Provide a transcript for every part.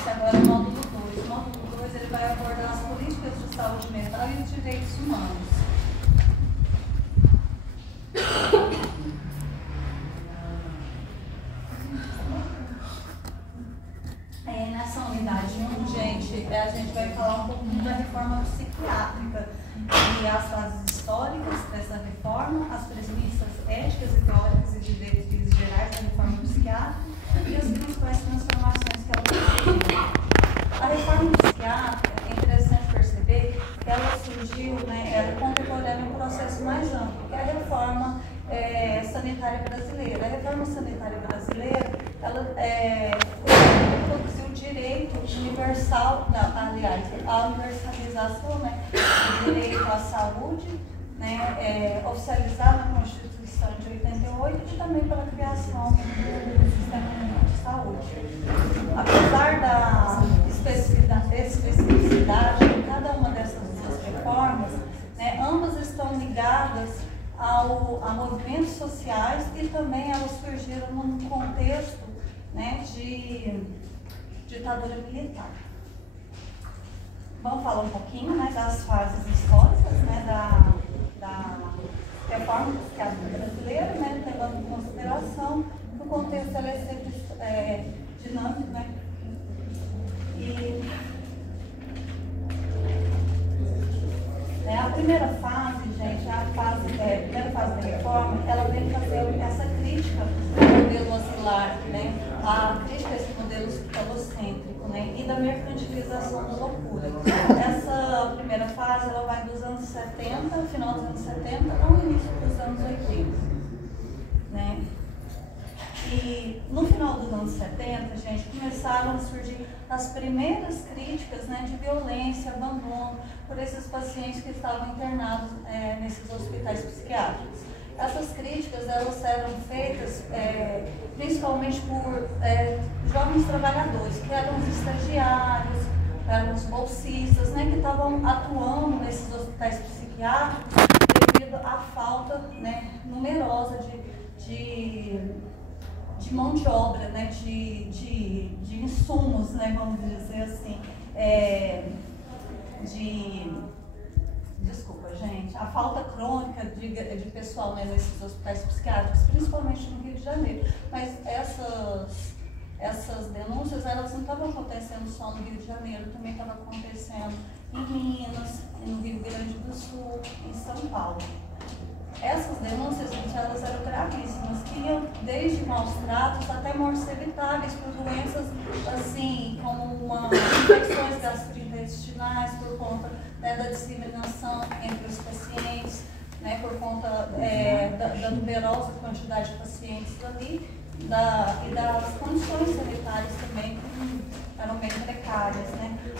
Esse agora é o módulo 2. O módulo 2 ele vai abordar as políticas de saúde mental e os direitos humanos. Nessa unidade 1, gente, a gente vai falar um pouquinho da reforma psiquiátrica e as fases históricas dessa reforma, as premissas éticas e teóricas e diretrizes gerais da reforma psiquiátrica e as principais transformações que ela produziu. A reforma psiquiátrica, é interessante perceber que ela surgiu, ela é contemporânea a um processo mais amplo, que é a reforma sanitária brasileira. A reforma sanitária brasileira, ela produziu o direito universal, aliás, a universalização do direito à saúde, oficializada na Constituição de 88 e também pela criação do Sistema Único de Saúde. Apesar da especificidade de cada uma dessas duas reformas, ambas estão ligadas a movimentos sociais e também elas surgiram num contexto de ditadura militar. Vamos falar um pouquinho das fases históricas da reforma psiquiátrica brasileira, levando em consideração que o contexto ela é sempre dinâmico, E a primeira fase, gente, a primeira fase da reforma, ela vem fazer essa crítica ao modelo asilar, a crítica a esse modelo hospitalocêntrico, e da mercantilização da loucura. Essa primeira fase, ela vai dos anos 70, final dos anos 70, ao início dos anos 80, E no final dos anos 70, gente, começaram a surgir as primeiras críticas de violência, abandono por esses pacientes que estavam internados nesses hospitais psiquiátricos. Essas críticas elas eram feitas principalmente por jovens trabalhadores, que eram os estagiários, eram os bolsistas, que estavam atuando nesses hospitais psiquiátricos devido à falta numerosa de mão de obra, de insumos, vamos dizer assim, desculpa, gente, a falta crônica de pessoal nesses hospitais psiquiátricos, principalmente no Rio de Janeiro. Mas essas denúncias, elas não estavam acontecendo só no Rio de Janeiro, também estavam acontecendo em Minas, no Rio Grande do Sul, em São Paulo. Essas denúncias, gente, elas eram gravíssimas, que iam desde maus tratos até mortes evitáveis por doenças, assim, como infecções gastrointestinais, por conta da disseminação entre os pacientes, por conta da numerosa quantidade de pacientes ali, e das condições sanitárias também, que eram bem precárias,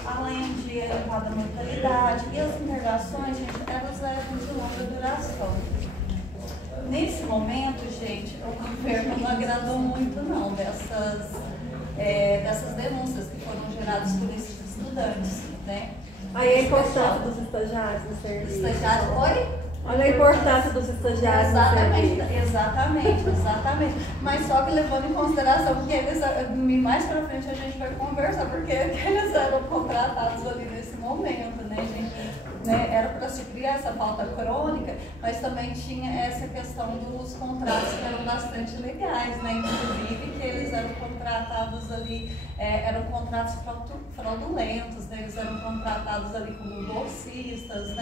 além de elevada mortalidade. E as internações, gente, elas eram de longa duração. Nesse momento, gente, o governo não agradou muito não dessas denúncias que foram geradas por esses estudantes, Aí a importância dos estagiários no serviço. Estagiários, oi? Olha a importância dos estagiários. Exatamente. Mas só que levando em consideração, porque eles, mais pra frente a gente vai conversar, porque eles eram contratados ali nesse momento, gente? Era para suprir essa falta crônica, mas também tinha essa questão dos contratos que eram bastante legais, inclusive que eles eram contratados ali, eram contratos fraudulentos, eles eram contratados ali como bolsistas,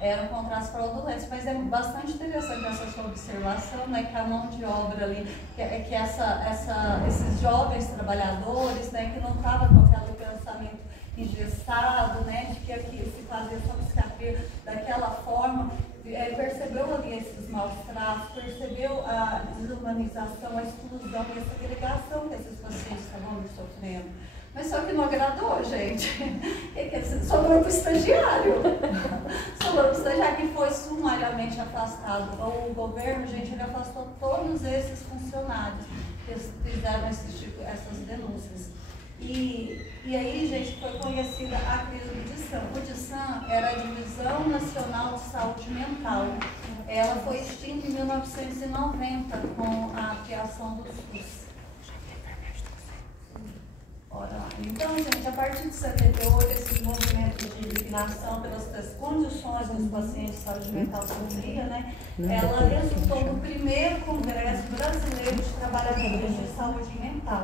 eram contratos fraudulentos, mas é bastante interessante essa sua observação, que a mão de obra ali, que esses jovens trabalhadores, que não estavam com aquele pensamento engessado, de que aqui se fazia essa psiquiatria daquela forma, percebeu ali esses maus tratos, percebeu a desumanização, a exclusão e a segregação que esses pacientes estavam sofrendo. Mas só que não agradou, gente. Sobrou para o estagiário. Sobrou para o estagiário que foi sumariamente afastado. O governo, gente, ele afastou todos esses funcionários que fizeram essas denúncias. E aí, gente, foi conhecida a crise do DISAM. O DISAM era a Divisão Nacional de Saúde Mental. Ela foi extinta em 1990 com a criação do SUS. fora lá. Então, gente, a partir de 78, esses movimentos de indignação pelas condições dos pacientes de saúde mental sofria, né, ela resultou no primeiro Congresso Brasileiro de Trabalhadores de Saúde Mental.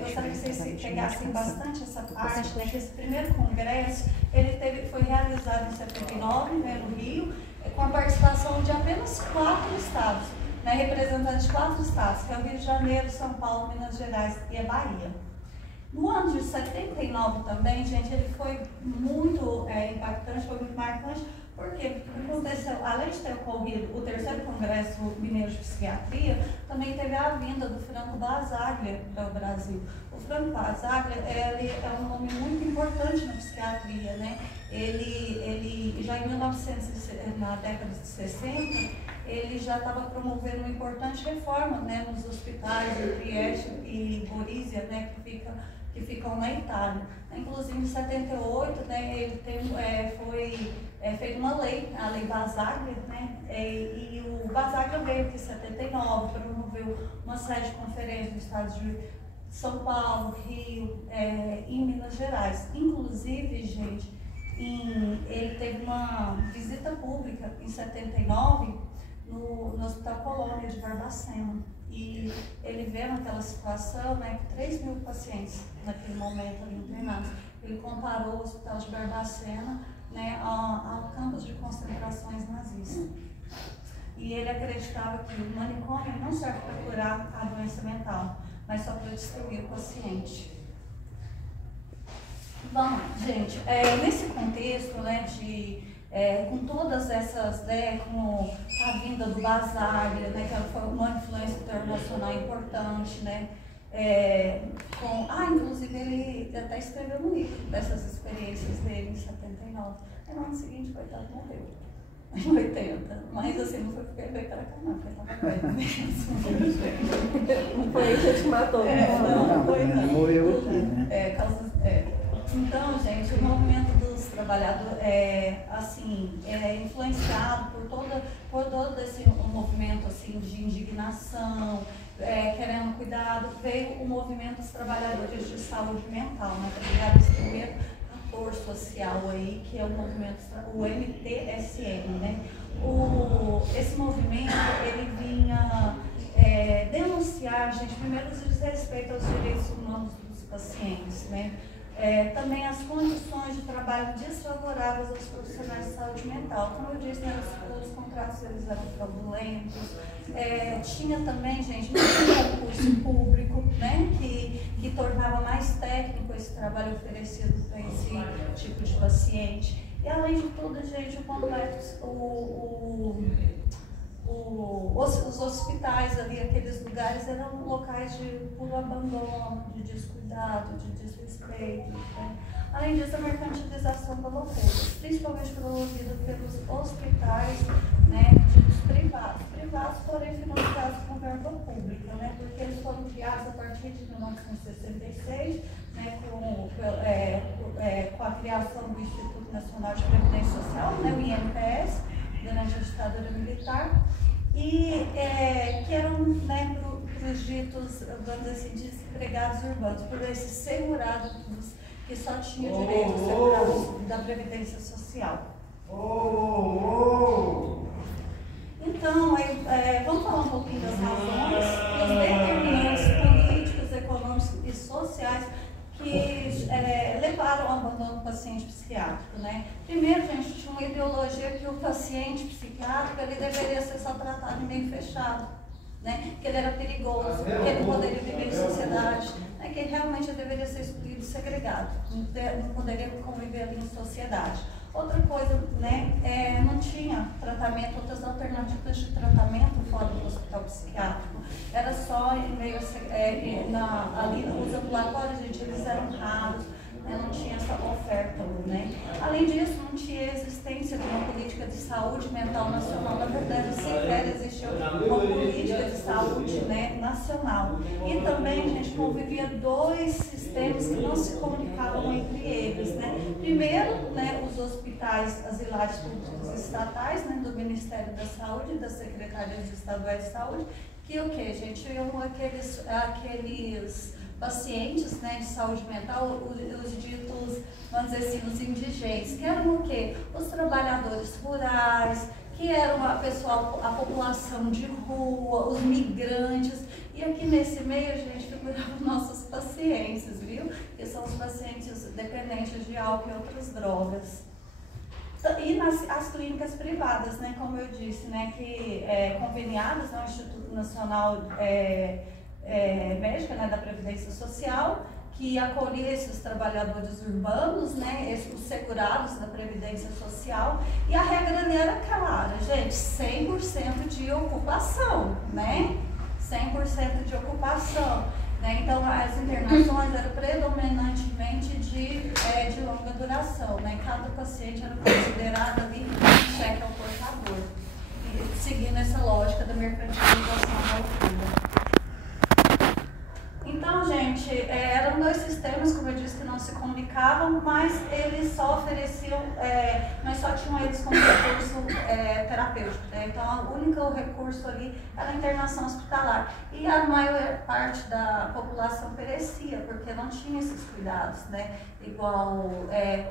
Gostaria que vocês pegassem bastante essa parte, né, que esse primeiro congresso foi realizado em 79, né, no Rio, com a participação de apenas 4 estados, né, representantes de 4 estados, que é o Rio de Janeiro, São Paulo, Minas Gerais e a Bahia. No ano de 79 também, gente, ele foi muito impactante, foi muito marcante, porque aconteceu, além de ter ocorrido o terceiro Congresso Mineiro de Psiquiatria, também teve a vinda do Franco Basaglia para o Brasil. O Franco Basaglia é um nome muito importante na psiquiatria, né? Ele já em 1900, na década de 60, ele já estava promovendo uma importante reforma, né, nos hospitais de Trieste e Gorizia, né, que ficam na Itália. Inclusive, em 78, né, ele foi feita uma lei, a Lei Basaglia, né, e o Basaglia veio aqui em 79, promoveu uma série de conferências nos estados de São Paulo, Rio e Minas Gerais. Inclusive, gente, ele teve uma visita pública em 79 no Hospital Colônia de Barbacena. E ele vê naquela situação, né, 3 mil pacientes naquele momento ali internados. Ele comparou o Hospital de Barbacena, né, ao campo de concentrações nazistas. E ele acreditava que o manicômio não serve para curar a doença mental, mas só para destruir o paciente. Bom, gente, nesse contexto, né, com todas essas, né, com a vinda do Basaglia, né, que foi uma influência internacional importante, né, inclusive ele até escreveu um livro dessas experiências dele em 79. No ano seguinte, coitado, morreu. Em 80. Mas assim, não foi porque ele veio para cá, não, porque ele estava velho mesmo. Não foi ele que te matou. Não foi não. Ele morreu aqui, né? Então, gente, o movimento dos trabalhadores influenciado por todo esse movimento assim, de indignação, querendo cuidado, veio o movimento dos trabalhadores de saúde mental, né, para criar esse primeiro ator social aí, que é o movimento, o MTSM, né? Esse movimento, ele vinha denunciar, gente, primeiro o desrespeito aos direitos humanos dos pacientes, né? Também as condições de trabalho desfavoráveis aos profissionais de saúde mental. Como eu disse, né, os contratos eles eram fraudulentos. Tinha também, gente, um concurso público, né, que tornava mais técnico esse trabalho oferecido para esse tipo de paciente. E além de tudo, gente, os hospitais ali, aqueles lugares, eram locais de puro abandono, de descuidado, de desrespeito, né? Além disso, a mercantilização da loucura, principalmente promovida pelos hospitais, né, privados, porém financiados com verba pública, né, porque eles foram criados a partir de 1966, né, com a criação do Instituto Nacional de Previdência Social, né, o INPS, durante a ditadura militar, e que eram, né, para os ditos, vamos dizer assim, desempregados urbanos, por esses segurados que só tinham direito aos segurados da Previdência Social. Então, vamos falar um pouquinho das razões, dos determinantes políticos, econômicos e sociais que levaram ao abandono do paciente psiquiátrico, né? Primeiro, gente, tinha uma ideologia que o paciente psiquiátrico ele deveria ser só tratado em meio fechado, né? Que ele era perigoso, que ele não poderia viver em sociedade, né? Que ele realmente deveria ser excluído, segregado, não poderia conviver ali em sociedade. Outra coisa, né, não tinha tratamento, outras alternativas de tratamento fora do hospital psiquiátrico. Era só meio ali nos ambulatórios, gente, eles eram raros, né, não tinha essa oferta, né. Além disso, não tinha existência de uma política de saúde mental nacional. Na verdade, sequer existiu uma política de saúde, né, nacional. E também, gente, convivia dois sistemas que não se comunicavam entre eles, né. Primeiro, né, os hospitais asilares públicos estatais, né, do Ministério da Saúde e das Secretarias Estaduais de Saúde, que o que, gente? Iam aqueles pacientes, né, de saúde mental, os ditos, vamos dizer assim, os indigentes, que eram o quê? Os trabalhadores rurais, que eram a população de rua, os migrantes. E aqui nesse meio a gente figurava nossos pacientes, viu? Que são os pacientes dependentes de álcool e outras drogas. E as clínicas privadas, né, como eu disse, né, que conveniadas ao Instituto Nacional Médica, né, da Previdência Social, que acolhia esses trabalhadores urbanos, né, os segurados da Previdência Social, e a regra ali era clara, gente, 100% de ocupação, né, 100% de ocupação, né, então as internações eram predominantemente de longa duração, né, cada paciente era considerado ali cheque ao portador, seguindo essa lógica da mercantilização da altura. Então, gente, eram dois sistemas, como eu disse, que não se comunicavam, mas eles só ofereciam, nós só tínhamos eles como recurso terapêutico, né? Então, o único recurso ali era a internação hospitalar. E a maior parte da população perecia, porque não tinha esses cuidados, né? Igual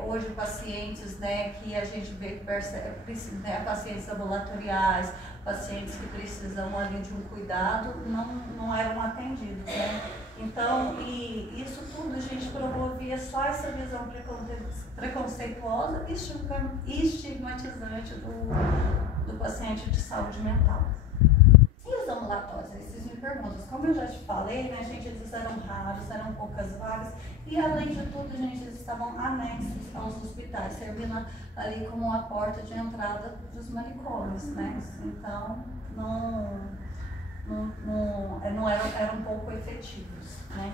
hoje pacientes, né, que a gente vê que pacientes ambulatoriais, pacientes que precisam ali de um cuidado, não eram atendidos, né? Então, e isso tudo, a gente promovia só essa visão preconceituosa e estigmatizante do paciente de saúde mental. E os ambulatórios? Aí vocês me perguntam, como eu já te falei, né, gente, eles eram raros, eram poucas vagas, e além de tudo, gente, eles estavam anexos aos hospitais, servindo ali como uma porta de entrada dos manicômios, né? Então, eram pouco efetivos, né?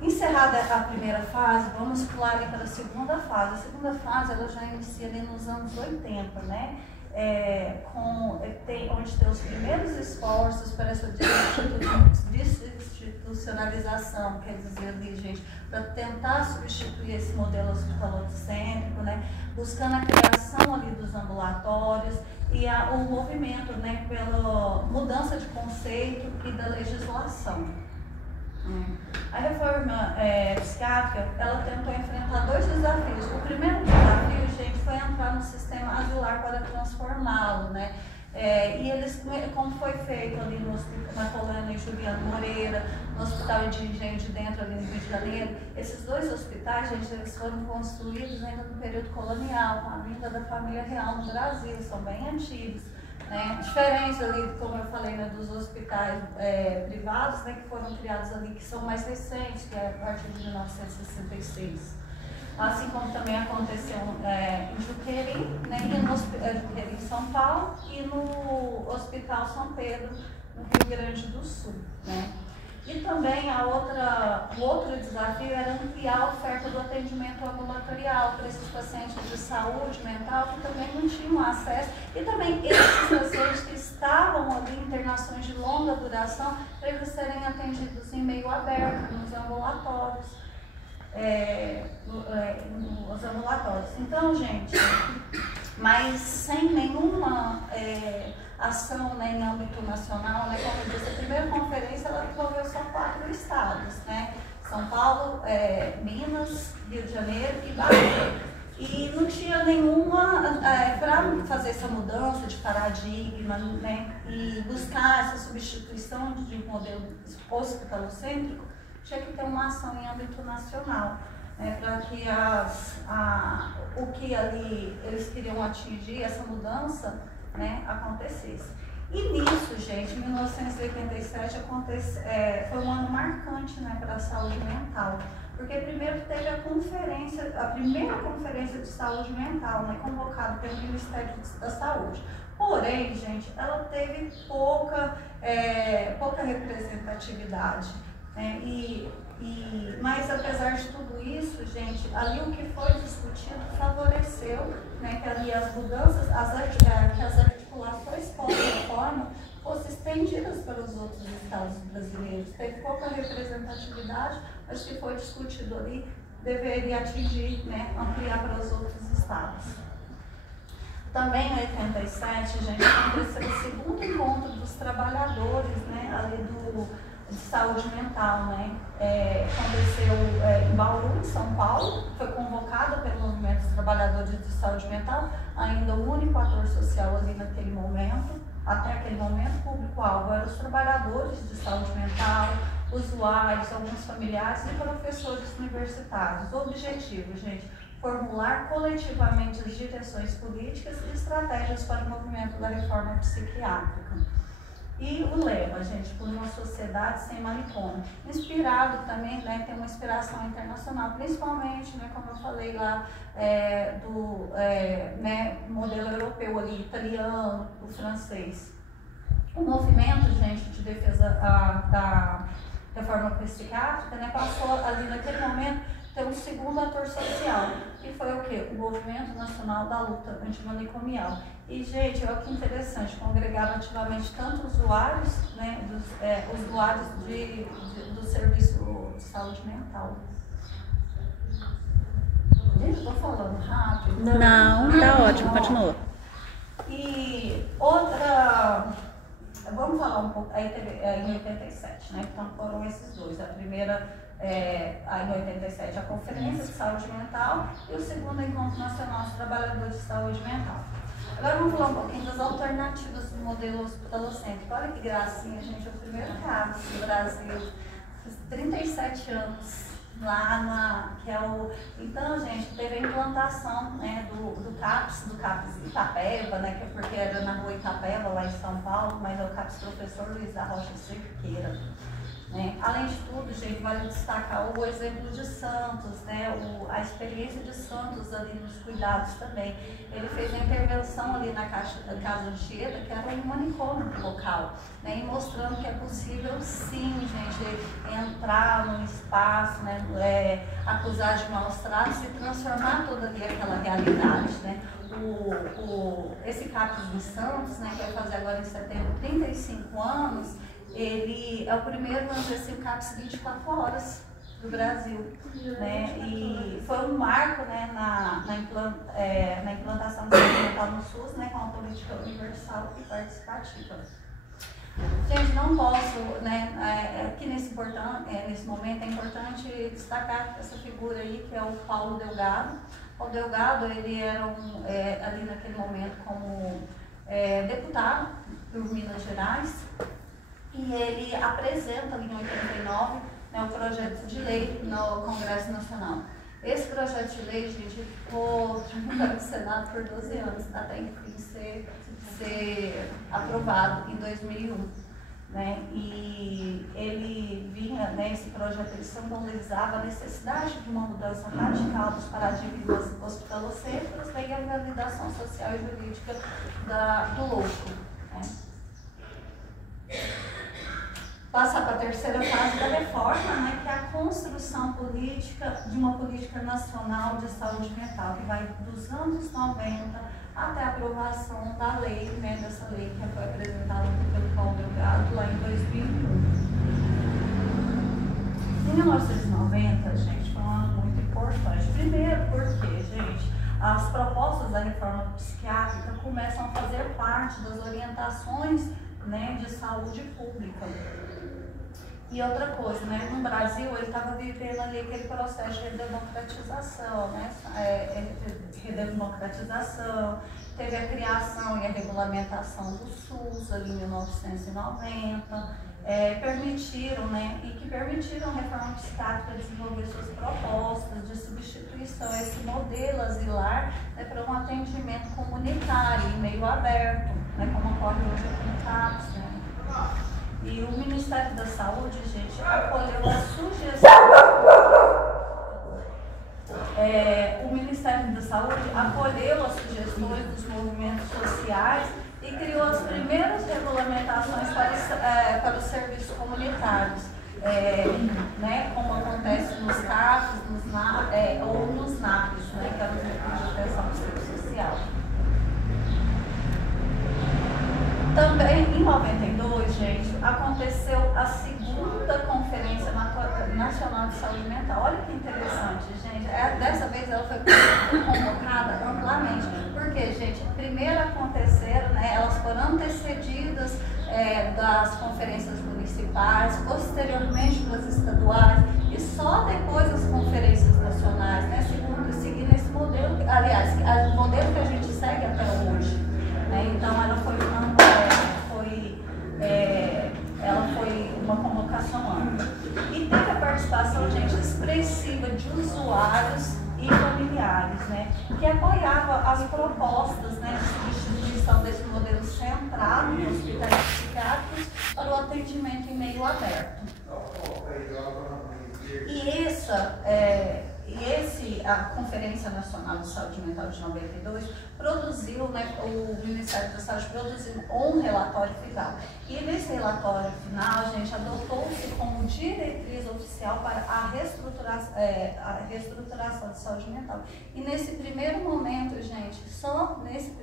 Encerrada a primeira fase, vamos pular ali para a segunda fase. A segunda fase ela já inicia ali nos anos 80, né? Onde tem os primeiros esforços para essa desinstitucionalização, quer dizer ali, gente, para tentar substituir esse modelo hospitalocêntrico, né? Buscando a criação ali dos ambulatórios e o movimento, né, pela mudança de conceito e da legislação. A reforma psiquiátrica, ela tentou enfrentar dois desafios. O primeiro desafio, gente, foi entrar no sistema asilar para transformá-lo, né? E eles, como foi feito ali na colônia Juliano Moreira, no Hospital de Engenho de Dentro, ali no Rio de Janeiro, esses dois hospitais, gente, eles foram construídos ainda no período colonial, com a vinda da família real no Brasil, são bem antigos, né? Diferente ali, como eu falei, né, dos hospitais privados, né, que foram criados ali, que são mais recentes, que é a partir de 1966. Assim como também aconteceu em Juqueri, né, e no Juqueri, em São Paulo, e no Hospital São Pedro, no Rio Grande do Sul, né. E também o outro desafio era ampliar a oferta do atendimento ambulatorial para esses pacientes de saúde mental que também não tinham acesso, e também esses pacientes que estavam ali em internações de longa duração, para eles serem atendidos em meio aberto, nos ambulatórios. Nos ambulatórios. Então, gente, mas sem nenhuma ação, né, em âmbito nacional, né, como eu disse, a primeira conferência ela envolveu só 4 estados, né, São Paulo, Minas, Rio de Janeiro e Bahia. E não tinha nenhuma, para fazer essa mudança de paradigma, né, e buscar essa substituição de um modelo hospitalocêntrico, tinha que ter uma ação em âmbito nacional, né, para que o que ali eles queriam atingir, essa mudança, né, acontecesse. E nisso, gente, em 1987 foi um ano marcante, né, para a saúde mental, porque primeiro teve a primeira conferência de saúde mental, né, convocada pelo Ministério da Saúde. Porém, gente, ela teve pouca representatividade. Mas apesar de tudo isso, gente, ali o que foi discutido favoreceu, né, que ali as mudanças, que as articulações pós-reforma fossem estendidas para os outros estados brasileiros. Teve pouca representatividade, mas o que foi discutido ali deveria atingir, né, ampliar para os outros estados. Também em 87, gente, aconteceu o segundo encontro dos trabalhadores, né, ali de saúde mental, né? Aconteceu em Bauru, em São Paulo, foi convocada pelo Movimento dos Trabalhadores de Saúde Mental, ainda o único ator social ali naquele momento, até aquele momento, o público-alvo eram os trabalhadores de saúde mental, usuários, alguns familiares e professores universitários. O objetivo, gente, formular coletivamente as direções políticas e estratégias para o movimento da reforma psiquiátrica. E o lema, gente, por uma sociedade sem manicômio. Inspirado também, né, tem uma inspiração internacional, principalmente, né, como eu falei lá, do modelo europeu ali, italiano, o francês. O movimento, gente, de defesa da reforma psiquiátrica, né, passou ali naquele momento ter um segundo ator social, que foi o quê? O Movimento Nacional da Luta Antimanicomial. E, gente, olha que interessante, congregava ativamente tanto usuários, né, usuários do serviço de saúde mental. Gente, estou falando rápido? Não, tá ótimo, continua. E outra... Vamos falar um pouco, aí teve em 87, né? Então foram esses dois. A primeira, em 87, a Conferência de Saúde Mental e o segundo Encontro Nacional dos Trabalhadores de Saúde Mental. Agora vamos falar um pouquinho das alternativas do modelo hospitalocêntrico. Olha que gracinha, gente, é o primeiro caso do Brasil, 37 anos. Então, gente, teve a implantação, né, do CAPS Itapeva, né, que é porque era na rua Itapeva, lá em São Paulo, mas é o CAPS Professor Luiz da Rocha Cerqueira. Né? Além de tudo, gente, vale destacar o exemplo de Santos, né? A experiência de Santos ali nos cuidados também. Ele fez a intervenção ali na Casa Anchieta, que era um manicômio local, né? E mostrando que é possível sim, gente, entrar num espaço, né? Acusar de maus tratos e transformar toda ali aquela realidade, né? Esse CAPS de Santos, né, que vai fazer agora em setembro 35 anos, ele é o primeiro, vamos dizer assim, o CAPS 24 horas do Brasil, né? E foi um marco, né, na implantação da saúde mental no SUS, né, com uma política universal e participativa. Gente, não posso, né, aqui nesse momento é importante destacar essa figura aí, que é o Paulo Delgado. O Delgado, ele era ali naquele momento como deputado por Minas Gerais, e ele apresenta ali em 89, né, o projeto de lei no Congresso Nacional. Esse projeto de lei, gente, ficou no Senado por 12 anos, até enfim ser aprovado em 2001. Né? E ele vinha, né, esse projeto, ele simbolizava a necessidade de uma mudança radical dos paradigmas hospitalocêntricos, né, e a validação social e jurídica do louco. Né? Passar para a terceira fase da reforma, né, que é a construção política de uma política nacional de saúde mental, que vai dos anos 90 até a aprovação da lei, né, dessa lei que foi apresentada pelo Paulo Delgado lá em 2001. Em 1990, gente, foi um ano muito importante. Primeiro porque, gente, as propostas da reforma psiquiátrica começam a fazer parte das orientações, né, de saúde pública. E outra coisa, né, no Brasil ele estava vivendo ali aquele processo de redemocratização, né, redemocratização, teve a criação e a regulamentação do SUS ali em 1990, permitiram, né, a reforma psiquiátrica desenvolver suas propostas de substituição a esse modelo asilar, né, para um atendimento comunitário e meio aberto, né, como ocorre hoje aqui no CAPS, né. E o Ministério da Saúde, gente, acolheu a sugestão. O Ministério da Saúde acolheu as sugestões dos movimentos sociais e criou as primeiras regulamentações para os serviços comunitários, né, como acontece nos CAPs, ou nos NAPs, né, que eram os núcleos de atenção ao serviço social. Também, em 92, gente, aconteceu a segunda Conferência Nacional de Saúde Mental. Olha que interessante, gente. Dessa vez ela foi convocada amplamente. Porque, gente, primeiro aconteceram, né, elas foram antecedidas das conferências municipais, posteriormente usuários e familiares, né, que apoiava as propostas, né, de substituição desse modelo centrado em hospitais psiquiátricos para o atendimento em meio aberto. A Conferência Nacional de Saúde Mental de 92 produziu, né, o Ministério da Saúde produziu um relatório final. E nesse relatório final, gente, adotou-se como diretriz oficial para a reestruturação de saúde mental. E nesse primeiro momento, gente, só nesse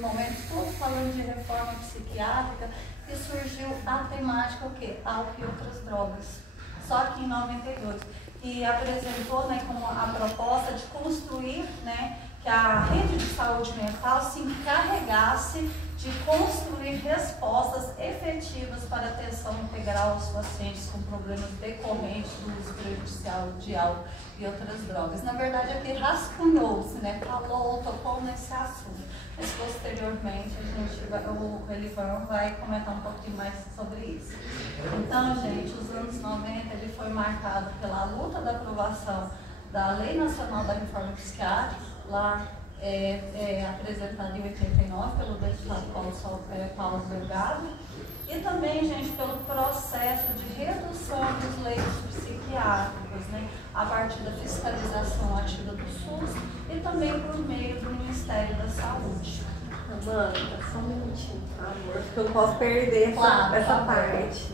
momento, estou falando de reforma psiquiátrica, que surgiu a temática o quê? Álcool e outras drogas. Só que em 92. E apresentou, né, como a proposta de construir, né, que a rede de saúde mental se encarregasse de construir respostas efetivas para a atenção integral aos pacientes com problemas decorrentes do uso prejudicial de álcool e outras drogas. Na verdade, aqui rascunhou-se, né, tocou nesse assunto. Mas posteriormente o Elivan vai comentar um pouquinho mais sobre isso. Então, gente, os anos 90 ele foi marcado pela luta da aprovação da Lei Nacional da Reforma Psiquiátrica, lá apresentada em 89 pelo deputado Paulo Delgado, e também, gente, pelo processo de redução dos leitos psiquiátricos, né, a partir da fiscalização ativa do SUS e também por meio do Ministério da Saúde. Amanda, só um minutinho, por favor, porque eu não posso perder essa parte.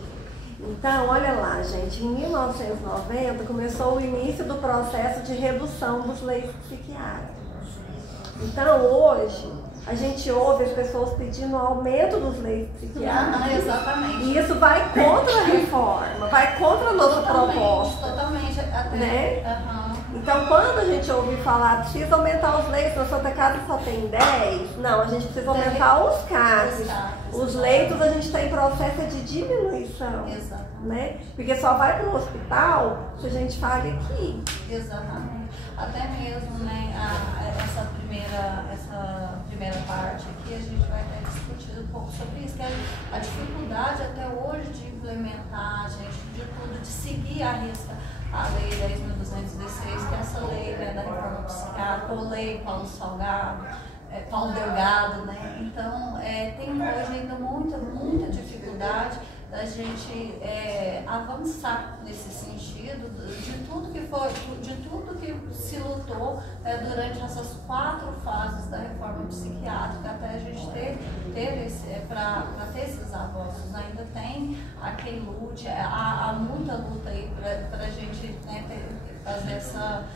Então, olha lá, gente, em 1990 começou o início do processo de redução dos leitos psiquiátricos. Então, hoje, a gente ouve as pessoas pedindo aumento dos leitos psiquiátricos. Exatamente. E isso vai contra a reforma, vai contra a nossa proposta. Totalmente. Até, né? Então, quando a gente ouve falar, precisa aumentar os leitos, na Santa Casa só tem 10, não, a gente precisa aumentar os CAPs. Os leitos a gente está em processo de diminuição. Exatamente. Né? Porque só vai para o hospital se a gente fala aqui. Exatamente. Até mesmo, né, essa primeira parte aqui, a gente vai ter discutido um pouco sobre isso, que é a dificuldade até hoje de implementar, gente, de tudo, de seguir a risca a Lei 10.216, que é essa lei, né, da reforma psiquiátrica, ou Lei Paulo Delgado, né? Então, tem hoje ainda muita dificuldade da gente avançar nesse sentido, de tudo que se lutou durante essas 4 fases da reforma psiquiátrica, até a gente para ter esses avanços. Ainda tem a quem lute, há muita luta aí para a gente, né, fazer essa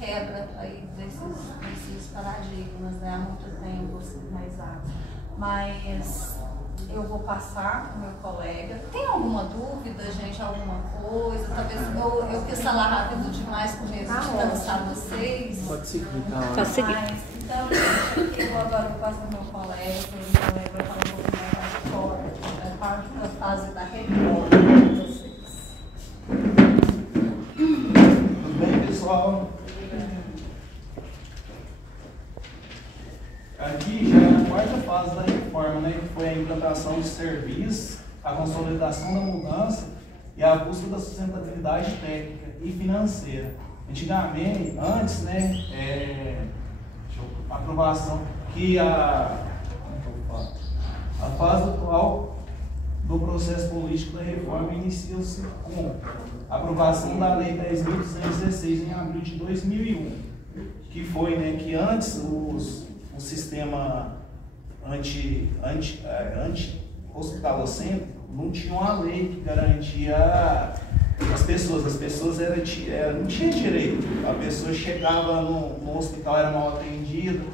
quebra aí desses paradigmas, né, há muito tempo enraizados. Mas eu vou passar para o meu colega. Tem alguma dúvida, gente? Alguma coisa? Talvez eu quis falar rápido demais com medo de cansar vocês. Pode seguir, então. Pode seguir. Então, gente, eu agora vou passar para o meu colega vai falar um pouco mais da quarta fase da reforma com vocês. Tudo bem, pessoal? Aqui já é a 4ª fase da reforma, né, que foi a implantação de serviços, a consolidação da mudança e a busca da sustentabilidade técnica e financeira. Antes, né, a aprovação que a fase atual do processo político da reforma inicia-se com a aprovação da Lei 10.216 em abril de 2001, que foi, né, que antes o sistema anti-hospitalocêntrico não tinha uma lei que garantia as pessoas não tinham direito. A pessoa chegava no hospital, era mal atendida,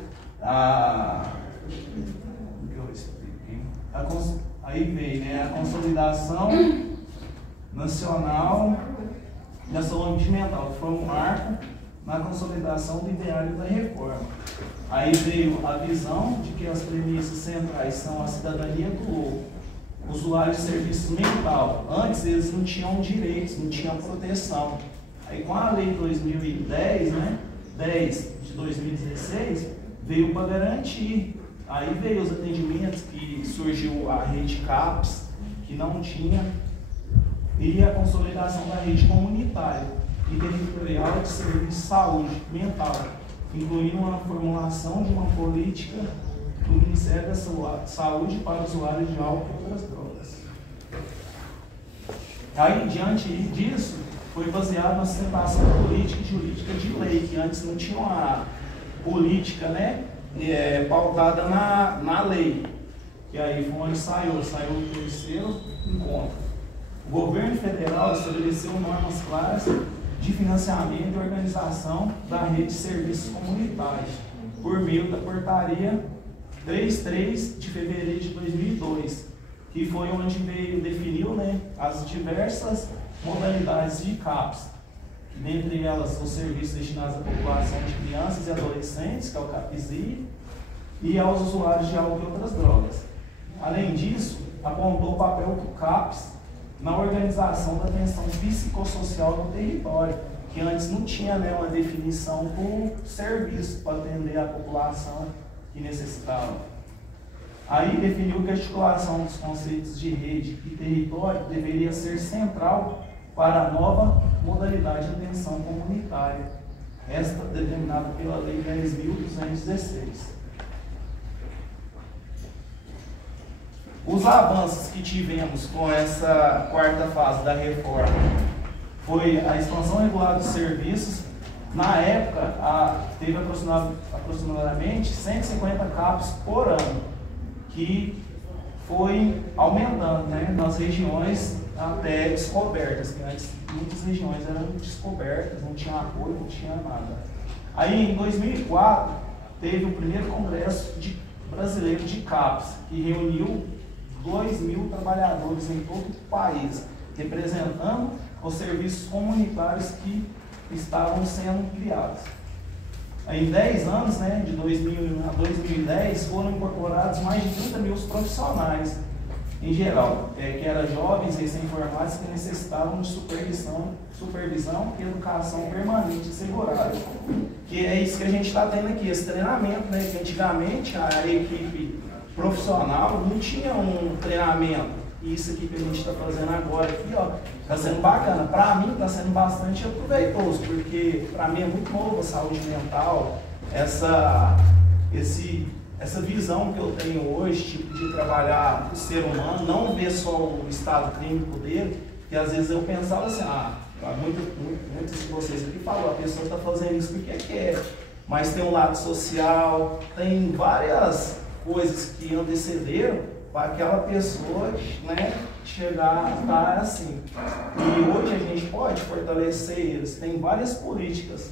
aí veio, né, a consolidação nacional da saúde mental, que foi um marco na consolidação do ideário da reforma. Aí veio a visão de que as premissas centrais são a cidadania do usuário de serviço mental. Antes eles não tinham direitos, não tinham proteção. Aí com a lei 2010, né, 10 de 2016, veio para garantir. Aí veio os atendimentos, que surgiu a rede CAPS, que não tinha, e a consolidação da rede comunitária. e territorial de serviço de saúde mental, incluindo uma formulação de uma política do Ministério da Saúde para usuários de álcool e outras drogas. Aí, diante disso, foi baseado na sustentação política e jurídica de lei, que antes não tinha uma política, né, pautada na lei. E aí foi onde saiu o terceiro encontro. O governo federal estabeleceu normas claras de financiamento e organização da rede de serviços comunitários, por meio da portaria 33 de fevereiro de 2002, que foi onde definiu, né, as diversas modalidades de CAPS, dentre elas os serviços destinados à população de crianças e adolescentes, que é o CAPSI, e aos usuários de álcool e outras drogas. Além disso, apontou o papel do CAPS na organização da atenção psicossocial no território, que antes não tinha, né, uma definição por serviço para atender a população que necessitava. Aí definiu que a articulação dos conceitos de rede e território deveria ser central para a nova modalidade de atenção comunitária, esta determinada pela Lei 10.216. Os avanços que tivemos com essa quarta fase da reforma foi a expansão regular dos serviços. Na época, teve aproximadamente 150 CAPs por ano, que foi aumentando, né, nas regiões até descobertas, que antes muitas regiões eram descobertas, não tinha apoio, não tinha nada. Aí, em 2004, teve o primeiro congresso brasileiro de CAPs, que reuniu 2.000 trabalhadores em todo o país, representando os serviços comunitários que estavam sendo criados. Em 10 anos, né, de 2001 a 2010, foram incorporados mais de 30 mil profissionais, em geral, que eram jovens recém-formados que necessitavam de supervisão e educação permanente e segurada. Que é isso que a gente está tendo aqui, esse treinamento, né, que antigamente a equipe profissional não tinha um treinamento. E isso aqui que a gente está fazendo agora aqui, ó, está sendo bacana. Para mim está sendo bastante proveitoso, porque para mim é muito novo a saúde mental, essa visão que eu tenho hoje, tipo, de trabalhar o ser humano, não ver só o estado clínico dele, que às vezes eu pensava assim, muitos de vocês aqui falam, a pessoa está fazendo isso porque quer, mas tem um lado social, tem várias coisas que antecederam para aquela pessoa, né, chegar a estar assim. E hoje a gente pode fortalecer eles. Tem várias políticas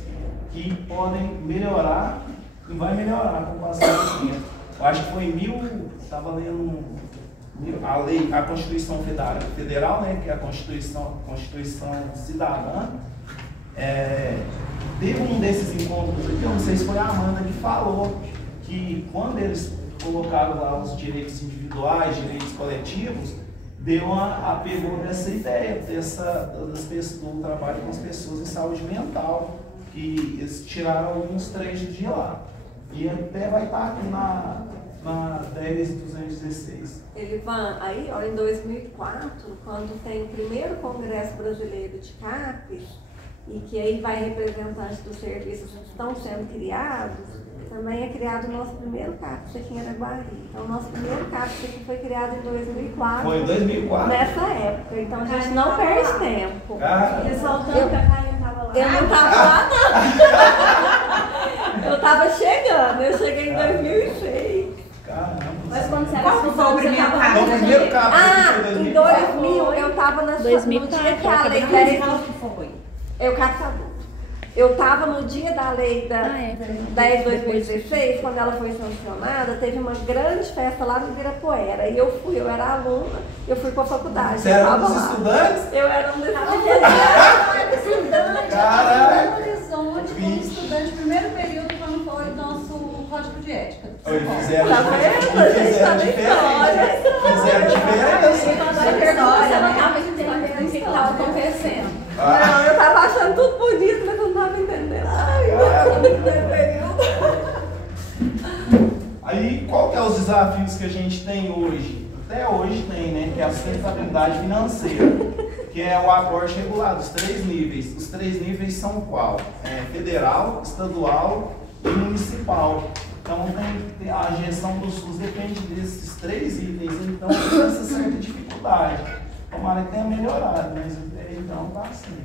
que podem melhorar e vai melhorar com o passar do tempo. Eu acho que foi estava lendo a Constituição Federal, né, que é a Constituição Cidadã. Teve um desses encontros aqui, eu não sei se foi a Amanda que falou, que quando eles colocaram lá os direitos individuais, direitos coletivos, pegou dessa ideia, do trabalho com as pessoas em saúde mental, que eles tiraram alguns trechos de lá. E até vai estar aqui na 10.216. Elivan, aí, ó, em 2004, quando tem o primeiro Congresso Brasileiro de CAPs, e que aí vai representantes dos serviços que estão sendo criados, também é criado o nosso primeiro CAPS aqui em Araguari. Então, o nosso primeiro CAPS aqui foi criado em 2004. Foi em 2004? Nessa época. Então, a gente não perde tempo. Ressaltando que a Karen estava lá. Eu não estava lá, não. Eu estava chegando. Eu cheguei em 2006. Caramba. Mas quando você era Qual foi o primeiro CAPS? Então, o primeiro CAPS foi em 2004. 2000 eu estava no dia que a lei foi? Eu CAPS adulto. Eu estava no dia da lei da 10.2016, quando ela foi sancionada, teve uma grande festa lá no Ibirapuera. E eu era aluna, eu fui para a faculdade. Você era um dos estudantes? Eu era um dos estudante. Caralho! Belo Horizonte, como estudante, primeiro período, quando foi o nosso código de ética. Fizeram Tá vendo? A gente tá na história. Fizeram diferença. Você não estava entendendo o que estava acontecendo. Não, eu estava achando tudo bonito, mas eu não estava entendendo. Aí, qual que é os desafios que a gente tem hoje? Até hoje tem, né? Que é a sustentabilidade financeira. Que que é o aporte regulado, os 3 níveis. Os 3 níveis são qual? Federal, estadual e municipal. Então a gestão do SUS depende desses 3 itens, então tem essa certa dificuldade. Tomara que tenha melhorado, mas então tá assim.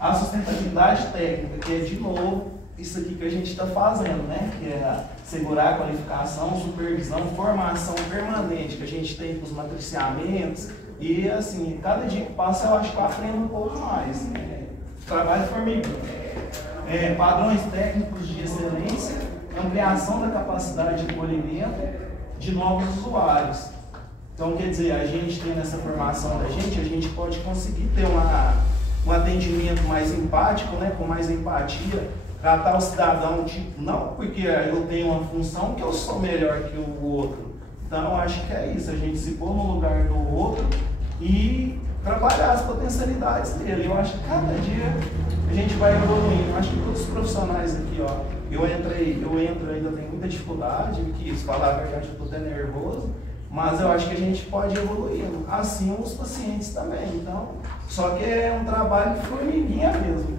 A sustentabilidade técnica, que é de novo isso aqui que a gente está fazendo, né? Que é segurar a qualificação, supervisão, formação permanente que a gente tem com os matriciamentos. E assim, cada dia que passa eu acho que eu aprendo um pouco mais. Trabalho formiguinha. Padrões técnicos de excelência, ampliação da capacidade de acolhimento de novos usuários. Então, quer dizer, a gente tem nessa formação da gente, a gente pode conseguir ter um atendimento mais empático, né, com mais empatia, tratar o cidadão, tipo, não porque eu tenho uma função que eu sou melhor que o outro. Então, acho que é isso, a gente se pôr no lugar do outro e trabalhar as potencialidades dele. Eu acho que cada dia a gente vai evoluindo. Eu acho que todos os profissionais aqui, ó, eu entro ainda tenho muita dificuldade, que se falar a verdade eu estou até nervoso, mas eu acho que a gente pode evoluir, assim os pacientes também. Então, só que é um trabalho de formiguinha mesmo.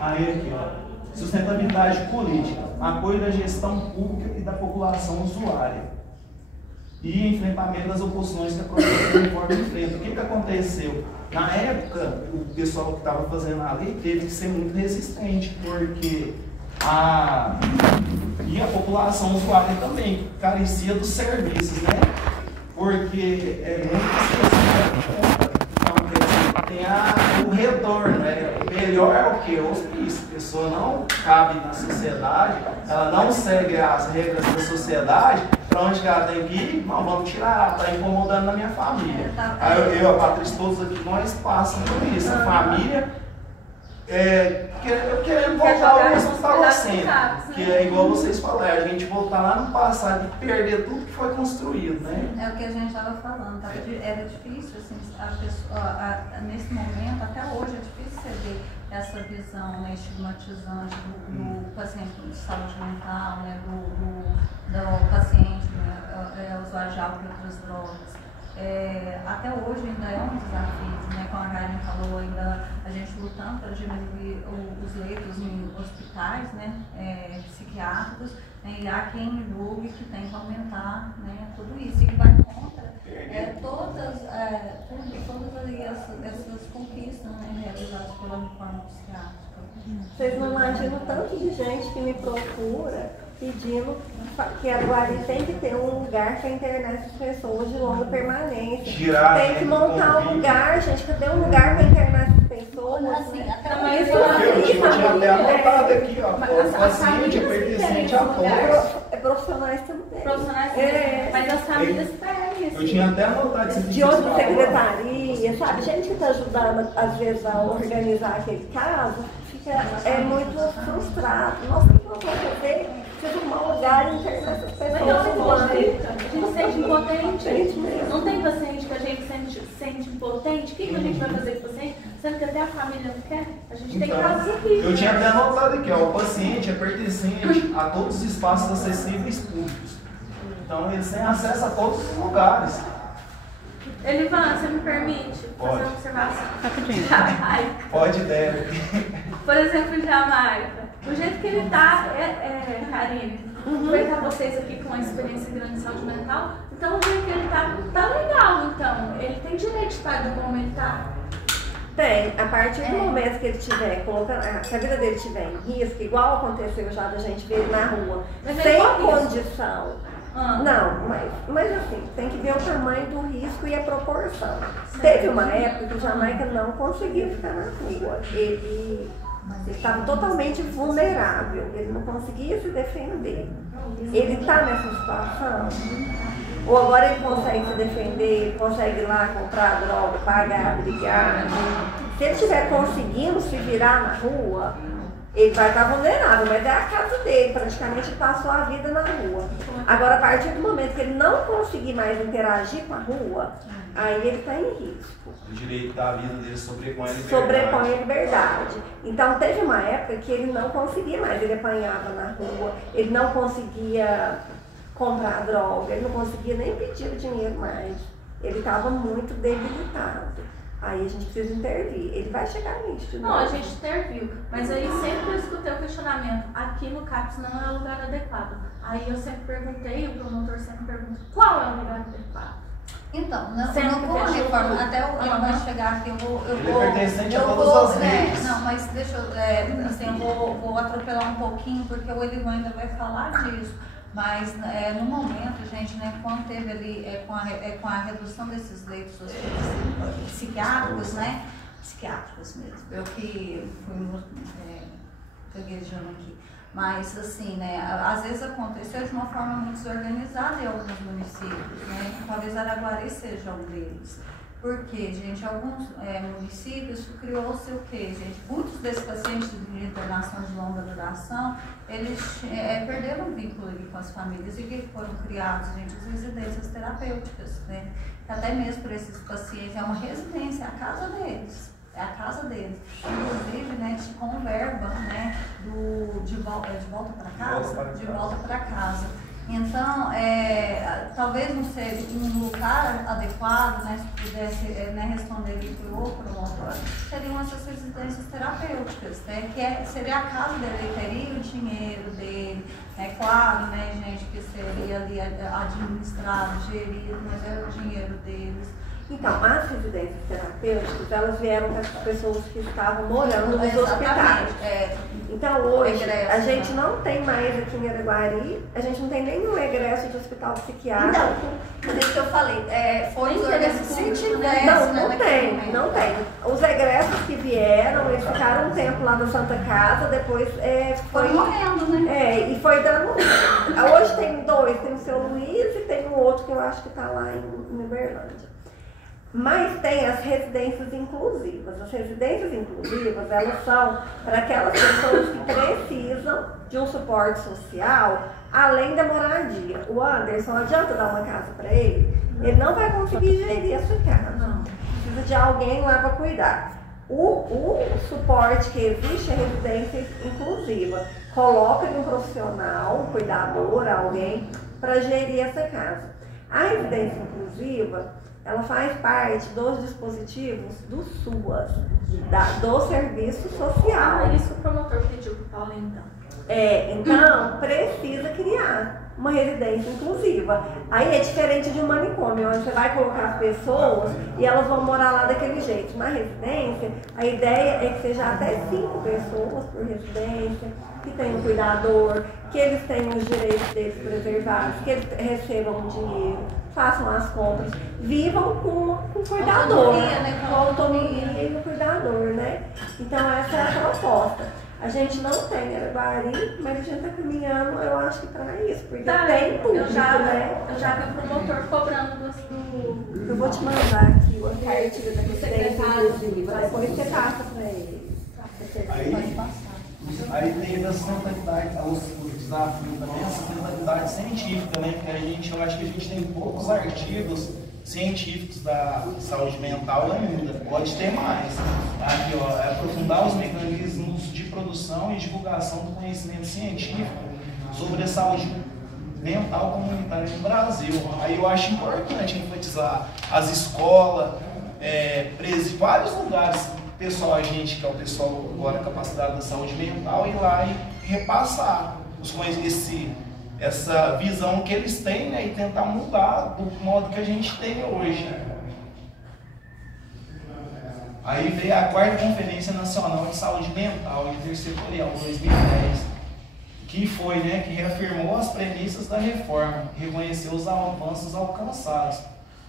Aí aqui, ó, sustentabilidade política, apoio da gestão pública e da população usuária e enfrentamento das oposições que a Proteção Informa enfrenta. O que aconteceu? Na época, o pessoal que estava fazendo a lei teve que ser muito resistente, porque a população usuária também carecia dos serviços, né? Porque muitas pessoas tem o retorno, né? O melhor é o que? O hospício. A pessoa não cabe na sociedade, ela não segue as regras da sociedade, para onde que ela tem que ir? Não, vamos tirar, ela está incomodando na minha família. Aí eu, a Patrícia, todos aqui, nós passamos por isso. A família querendo voltar ao hospital sempre, que é igual vocês falaram, a gente voltar lá no passado e perder tudo que foi construído, né? É o que a gente estava falando, era difícil, assim, a pessoa, nesse momento, até hoje, é difícil você ver essa visão, né, estigmatizante do paciente de saúde mental, né, do paciente, né, usuário de álcool e outras drogas. Até hoje ainda é um desafio, né? Como a Karen falou, ainda a gente lutando para diminuir os leitos em hospitais, né? Psiquiátricos, né? E há quem julgue que tem que aumentar, né? Tudo isso, e que vai contra todas ali essas conquistas, né? Realizadas pela reforma psiquiátrica. Vocês não imaginam o tanto de gente que me procura pedindo que a Guari tem que ter um lugar para internar essas pessoas de longa permanência. Tem que montar um lugar, gente, cadê um lugar para internar essas pessoas? Assim, eu tinha até anotado aqui, ó, paciente, pertencente a todos. Profissionais também. Profissionais também. Mas as famílias pedem. Eu tinha até anotado isso. De outra secretaria, sabe? Gente que está ajudando, às vezes, a organizar aquele caso, fica muito frustrado. Nossa, o que nós vamos fazer? Precisa arrumar um lugar e internar essas pessoas. A gente se sente impotente. Não tem paciente que a gente sente impotente. O que a gente vai fazer com o paciente? Sendo que até a família não quer. A gente tem que fazer isso. Eu tinha até anotado aqui, ó, o paciente é pertencente a todos os espaços acessíveis públicos. Então eles têm acesso a todos os lugares. Elivan, você me permite fazer uma observação? Rapidinho. Pode, deve. Por exemplo, em Jamaica, o jeito que ele está, Karine, aproveitar vocês aqui com uma experiência grande de saúde mental, então o jeito que ele está, tá legal, então. Ele tem direito de estar do como ele está. Tem, a partir do momento que ele estiver colocando, se a vida dele estiver em risco, igual aconteceu já da gente ver ele na rua, sem condição. Não, mas assim, tem que ver o tamanho do risco e a proporção. Teve uma época que o Jamaica não conseguia ficar na rua. Ele estava totalmente vulnerável, ele não conseguia se defender. Ele está nessa situação? Ou agora ele consegue se defender, consegue ir lá comprar droga, pagar, brigar? Se ele estiver conseguindo se virar na rua, ele vai estar vulnerável, mas é a casa dele, praticamente passou a vida na rua. Agora, a partir do momento que ele não conseguir mais interagir com a rua, aí ele está em risco. O direito da vida dele sobrepõe a liberdade. Sobrepõe a liberdade. Então, teve uma época que ele não conseguia mais, ele apanhava na rua, ele não conseguia comprar droga, ele não conseguia nem pedir o dinheiro mais. Ele estava muito debilitado. aí a gente precisa intervir. Ele vai chegar nisso de novo. Não, a gente interviu, mas aí sempre eu escutei o questionamento, aqui no CAPS não é o lugar adequado. Aí eu sempre perguntei, o promotor sempre pergunta, qual é o lugar adequado? Então, não Sempre vou fechou reforma, tudo. até ele vai chegar aqui, eu vou, Ele é pertencente a todas as leis. não, mas deixa eu, assim, eu vou atropelar um pouquinho, porque o Edivan ainda vai falar disso, mas no momento, gente, né, quando teve ali, com a redução desses leitos psiquiátricos, né, psiquiátricos mesmo, eu que fui gaguejando aqui. Mas, assim, né, às vezes aconteceu de uma forma muito desorganizada em alguns municípios, né? Talvez Araguari seja um deles. Porque, gente, alguns municípios criou-se o quê, gente? Muitos desses pacientes de internação de longa duração, eles perderam o vínculo ali com as famílias e que foram criados, gente, as residências terapêuticas, né? Até mesmo para esses pacientes, é uma residência, é a casa deles. É a casa deles. Inclusive, né, com verba, né, de volta para casa, de volta para casa. Então, talvez não seja um lugar adequado, né, se pudesse responder aqui para o promotor, seriam essas residências terapêuticas, né, que seria a casa dele, ele teria o dinheiro dele, é claro, né, gente, que seria ali administrado, gerido, mas era o dinheiro deles. Então, as residências terapêuticas, elas vieram para as pessoas que estavam morando nos hospitais. Então, hoje, a gente não tem mais aqui em Araguari, a gente não tem nenhum egresso de hospital psiquiátrico. Então, por isso que eu falei, foi desorganizado. Se tivesse, não tem. Os egressos que vieram, eles ficaram um tempo lá na Santa Casa, depois foi morrendo, né? E foi dando. Hoje tem dois, tem o seu Luiz e tem um outro que eu acho que está lá em Uberlândia. Mas tem as residências inclusivas. As residências inclusivas, elas são para aquelas pessoas que precisam de um suporte social além da moradia. O Anderson, não adianta dar uma casa para ele não vai conseguir gerir essa casa. Precisa de alguém lá para cuidar. O suporte que existe é residência inclusiva. Coloca um profissional, um cuidador, alguém para gerir essa casa. A residência inclusiva, ela faz parte dos dispositivos do SUAS, do Serviço Social. Ah, isso o promotor pediu para o Paulinho, então. Então precisa criar uma residência inclusiva. Aí é diferente de um manicômio, onde você vai colocar as pessoas e elas vão morar lá daquele jeito. Na residência, a ideia é que seja até 5 pessoas por residência, que tenham um cuidador, que eles tenham os direitos deles preservados, que eles recebam dinheiro, façam as compras, vivam com o cuidador, com a autonomia e o cuidador, né? Então essa é a proposta. A gente não tem Araguari, mas a gente está caminhando, eu acho que para isso, porque tem público, eu já né? vi o promotor cobrando do... Eu vou te mandar aqui o artigo da residência inclusiva, depois você passa para ele. Aí tem a sustentabilidade, o desafio também, a sustentabilidade científica, né? Porque eu acho que a gente tem poucos artigos científicos da saúde mental ainda, pode ter mais. Aqui, ó, é aprofundar os mecanismos de produção e divulgação do conhecimento científico sobre a saúde mental comunitária no Brasil. Aí eu acho importante enfatizar as escolas, vários lugares, pessoal, a gente que é o pessoal agora capacitado da saúde mental, ir lá e repassar essa visão que eles têm, né, e tentar mudar do modo que a gente tem hoje. Aí veio a 4ª Conferência Nacional de Saúde Mental Intersetorial 2010, que foi, né, que reafirmou as premissas da reforma, reconheceu os avanços alcançados,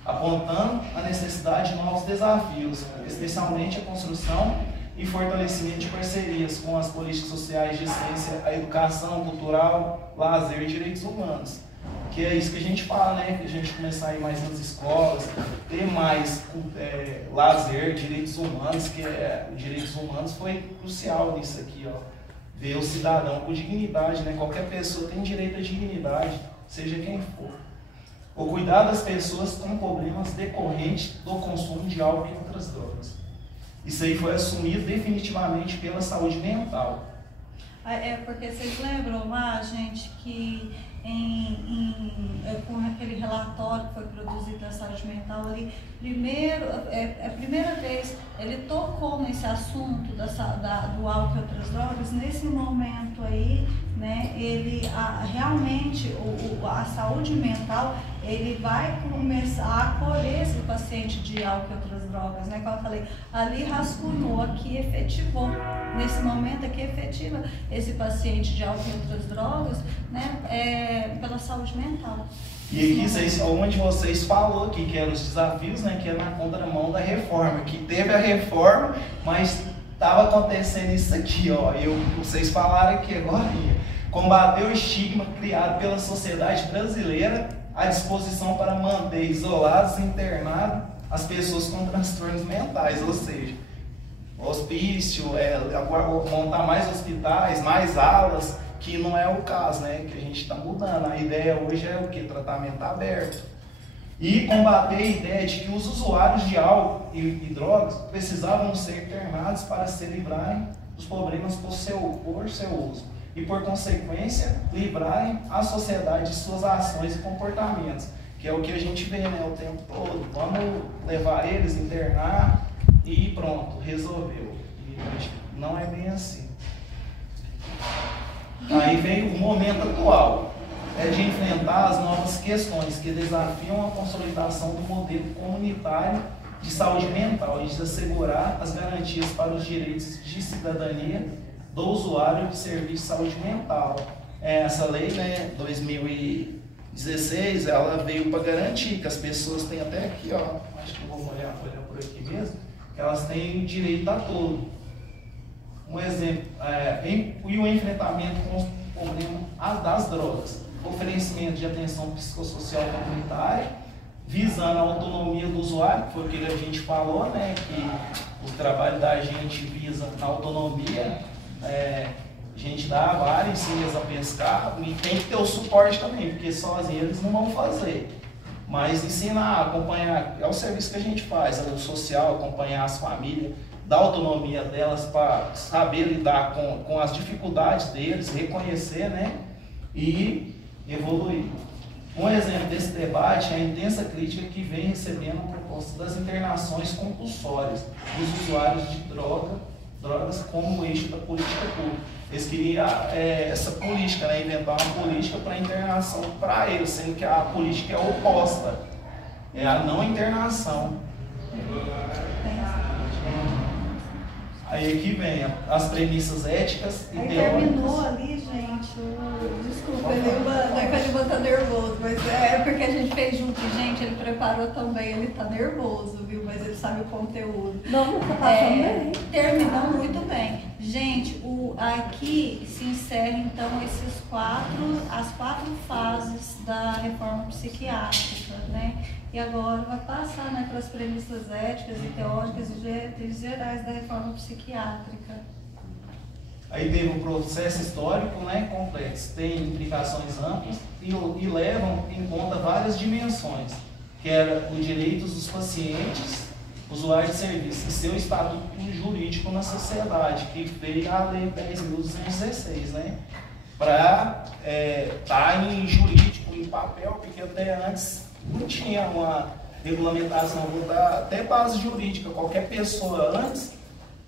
apontando a necessidade de novos desafios, especialmente a construção e fortalecimento de parcerias com as políticas sociais de ciência, a educação cultural, lazer e direitos humanos. Que é isso que a gente fala, né? Que a gente começar a ir mais nas escolas, ter mais lazer, direitos humanos, que direitos humanos foi crucial nisso aqui, ó. Ver o cidadão com dignidade, né? Qualquer pessoa tem direito à dignidade, seja quem for. O cuidar das pessoas com problemas decorrentes do consumo de álcool e outras drogas. Isso aí foi assumido definitivamente pela saúde mental. Porque vocês lembram lá, gente, que com aquele relatório que foi produzido da saúde mental ali, a primeira vez ele tocou nesse assunto do álcool e outras drogas. Nesse momento aí, né, realmente a saúde mental, ele vai começar a acolher esse paciente de álcool e outras drogas, né? Como eu falei, ali rascunhou, aqui efetivou, nesse momento aqui efetiva esse paciente de álcool e outras drogas, né, pela saúde mental. E aqui, onde vocês falou aqui, que eram os desafios, né, que é na contramão da reforma, que teve a reforma, mas estava acontecendo isso aqui, ó, vocês falaram aqui agora, combater o estigma criado pela sociedade brasileira à disposição para manter isolados e internados as pessoas com transtornos mentais, ou seja, hospício, montar mais hospitais, mais alas, que não é o caso, né? Que a gente está mudando. A ideia hoje é o que? Tratamento aberto. E combater a ideia de que os usuários de álcool e drogas precisavam ser internados para se livrarem dos problemas por seu uso. E, por consequência, livrarem a sociedade de suas ações e comportamentos. Que é o que a gente vê, né, o tempo todo. Vamos levar eles, internar e pronto, resolveu. E não é bem assim. Aí veio o momento atual, de enfrentar as novas questões que desafiam a consolidação do modelo comunitário de saúde mental e de assegurar as garantias para os direitos de cidadania do usuário de serviço de saúde mental. Essa lei, né, 2016, ela veio para garantir que as pessoas têm até aqui, ó, acho que eu vou olhar por aqui mesmo, que elas têm direito a tudo. Um exemplo, e o enfrentamento com o problema das drogas, oferecimento de atenção psicossocial comunitária, visando a autonomia do usuário, que foi o que a gente falou, né, que o trabalho da gente visa a autonomia, a gente dá vara, ensina eles a pescar, e tem que ter o suporte também, porque sozinhos eles não vão fazer. Mas ensinar, acompanhar, é o serviço que a gente faz, o social, acompanhar as famílias, dar autonomia delas para saber lidar com as dificuldades deles, reconhecer, né, e evoluir. Um exemplo desse debate é a intensa crítica que vem recebendo a proposta das internações compulsórias dos usuários de drogas como eixo da política pública. Eles queriam essa política, né, inventar uma política para internação para eles, sendo que a política é oposta, é a não internação. Aí aqui vem as premissas éticas e teóricas. Terminou ali, gente. Desculpa, ele tá nervoso, mas é porque a gente fez junto. Gente, ele preparou também, ele tá nervoso, viu? Mas ele sabe o conteúdo. Não, tá passando bem. Terminou muito bem. Gente, aqui se encerra então as quatro fases da reforma psiquiátrica, né? E agora vai passar, né, para as premissas éticas e teóricas e diretrizes gerais da reforma psiquiátrica. Aí teve um processo histórico, né, complexo, tem implicações amplas e levam em conta várias dimensões, que era os direitos dos pacientes, usuários de serviço e seu estatuto jurídico na sociedade, que veio a Lei 10.216, né, para estar em jurídico, em papel, porque até antes não tinha uma regulamentação, até base jurídica. Qualquer pessoa antes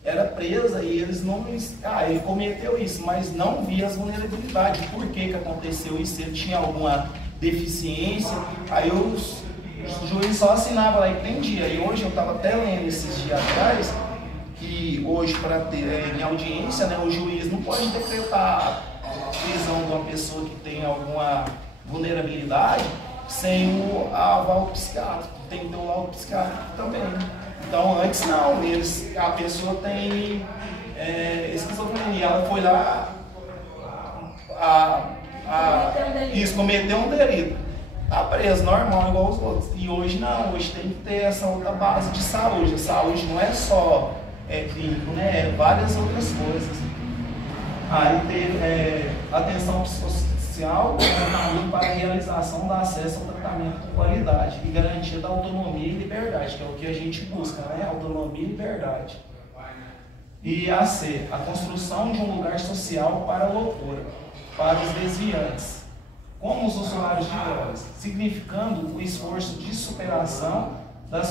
era presa e eles não... ele cometeu isso, mas não via as vulnerabilidades. Por que aconteceu isso? Se ele tinha alguma deficiência, aí o juiz só assinava lá e prendia. E hoje eu estava até lendo esses dias atrás que hoje, para ter em audiência, né, o juiz não pode decretar a prisão de uma pessoa que tem alguma vulnerabilidade sem o aval psiquiátrico, tem que ter o laudo psiquiátrico também. Então, antes não, a pessoa tem esquizofrenia, ela foi lá, cometeu um delito, tá preso, normal, igual os outros. E hoje não, hoje tem que ter essa outra base de saúde. A saúde não é só clínico, né, é várias outras coisas. Aí teve atenção psicossocial para a realização do acesso ao tratamento com qualidade e garantia da autonomia e liberdade, que é o que a gente busca, né? Autonomia e liberdade. E a construção de um lugar social para a loucura, para os desviantes. como os usuários de drogas, significando o esforço de superação das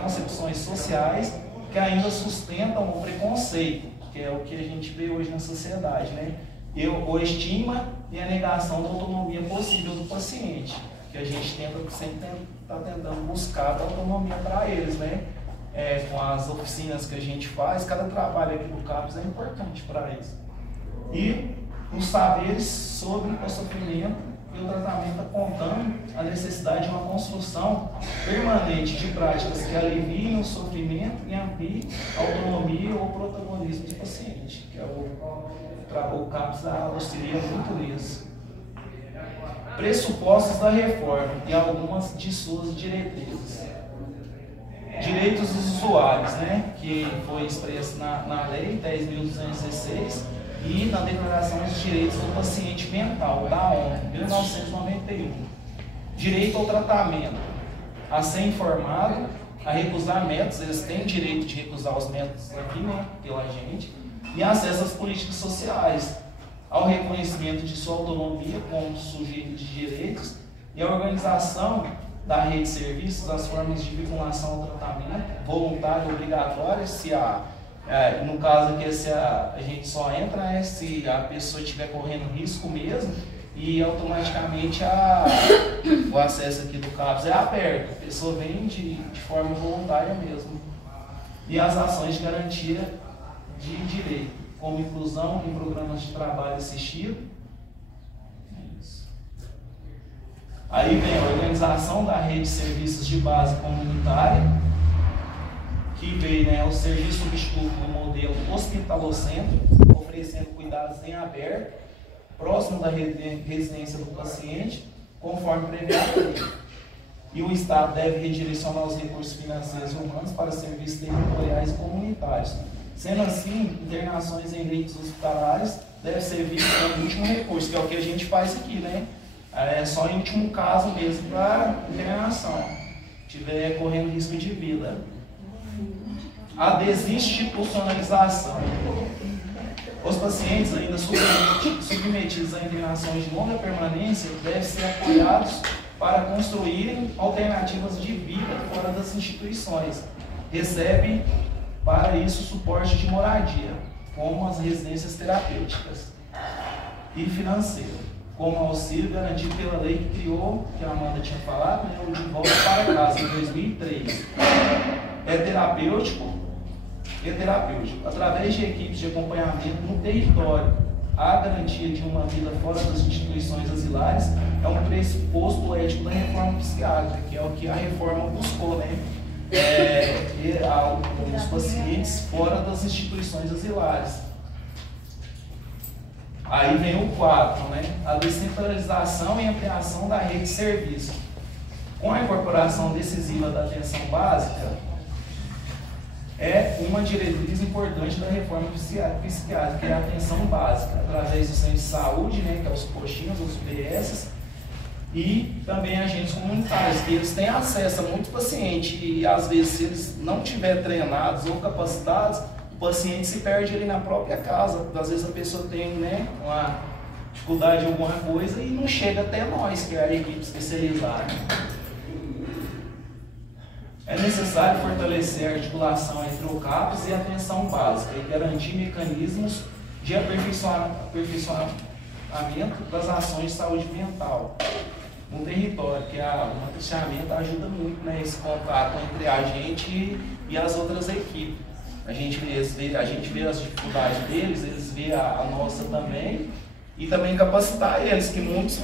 concepções sociais que ainda sustentam o preconceito, que é o que a gente vê hoje na sociedade, né? O estigma e a negação da autonomia possível do paciente, que a gente sempre está tentando buscar a autonomia para eles, né? Com as oficinas que a gente faz, cada trabalho aqui do CAPS é importante para eles. E os saberes sobre o sofrimento e o tratamento apontando a necessidade de uma construção permanente de práticas que aliviem o sofrimento e ampliem a autonomia ou protagonismo do paciente, que é o CAPS auxilia muito nisso. Pressupostos da reforma e algumas de suas diretrizes. Direitos dos usuários, né, que foi expresso na Lei 10.216 e na Declaração dos Direitos do Paciente Mental, da ONU, 1991. Direito ao tratamento, a ser informado, a recusar métodos, eles têm direito de recusar os métodos aqui, né, pela gente, e acesso às políticas sociais, ao reconhecimento de sua autonomia como sujeito de direitos e a organização da rede de serviços, as formas de vinculação ao tratamento, voluntário ou obrigatório, no caso aqui, a gente só entra se a pessoa estiver correndo risco mesmo, e automaticamente o acesso aqui do CAPS é aberto, a pessoa vem de forma voluntária mesmo. E as ações de garantia de direito, como inclusão em programas de trabalho assistido. Aí vem a organização da rede de serviços de base comunitária, que veio, né, o serviço substituto no modelo hospitalocêntrico, oferecendo cuidados em aberto, próximo da residência do paciente, conforme prevê a lei. E o Estado deve redirecionar os recursos financeiros e humanos para serviços territoriais e comunitários. Sendo assim, internações em leitos hospitalares devem ser vistas como último recurso, que é o que a gente faz aqui, né? É só em último caso mesmo para internação, tiver correndo risco de vida. A desinstitucionalização. Os pacientes ainda submetidos a internações de longa permanência devem ser apoiados para construírem alternativas de vida fora das instituições. Recebem para isso suporte de moradia, como as residências terapêuticas, e financeiro, como auxílio garantido pela lei que criou, que a Amanda tinha falado, né, o De Volta para Casa, em 2003. É terapêutico, através de equipes de acompanhamento no território. A garantia de uma vida fora das instituições asilares é um pressuposto ético da reforma psiquiátrica, que é o que a reforma buscou, né? Os pacientes fora das instituições asilares. Aí vem o 4, né? A descentralização e ampliação da rede de serviços. Com a incorporação decisiva da atenção básica, é uma diretriz importante da reforma psiquiátrica, que é a atenção básica, através do centro de saúde, né, que é os postinhos, os UBS, e também agentes comunitários, que eles têm acesso a muito paciente, e às vezes, se eles não tiverem treinados ou capacitados, o paciente se perde ali na própria casa. Às vezes a pessoa tem, né, uma dificuldade em alguma coisa e não chega até nós, que é a equipe especializada. É necessário fortalecer a articulação entre o CAPS e a atenção básica e garantir mecanismos de aperfeiçoamento das ações de saúde mental no território, que o matriciamento ajuda muito, né, esse contato entre a gente e as outras equipes. A gente vê as dificuldades deles, eles vê a nossa também, e também capacitar eles, que muitos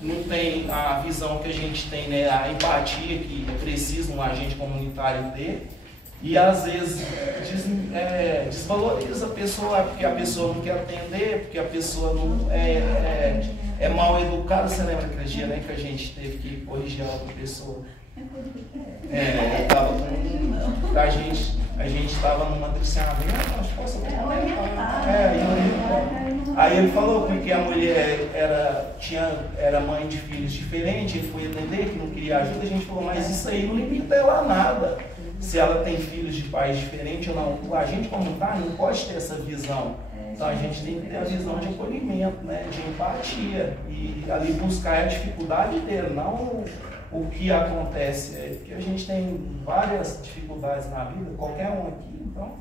não têm a visão que a gente tem, né, a empatia que precisa um agente comunitário ter, e às vezes desvaloriza a pessoa, porque a pessoa não quer atender, porque a pessoa não é mal educada. Você lembra aquele dia, né, que a gente teve que corrigir a outra pessoa? A gente estava numa matriciamento, acho que posso aí ele falou porque a mulher era mãe de filhos diferentes, ele foi atender, que não queria ajuda, a gente falou, mas isso aí não limita ela a nada. Se ela tem filhos de pais diferentes ou não, a gente comunitário não pode ter essa visão. Então a gente tem que ter a visão de acolhimento, né, de empatia e ali buscar a dificuldade dele, não o que acontece. Porque a gente tem várias dificuldades na vida, qualquer um aqui, então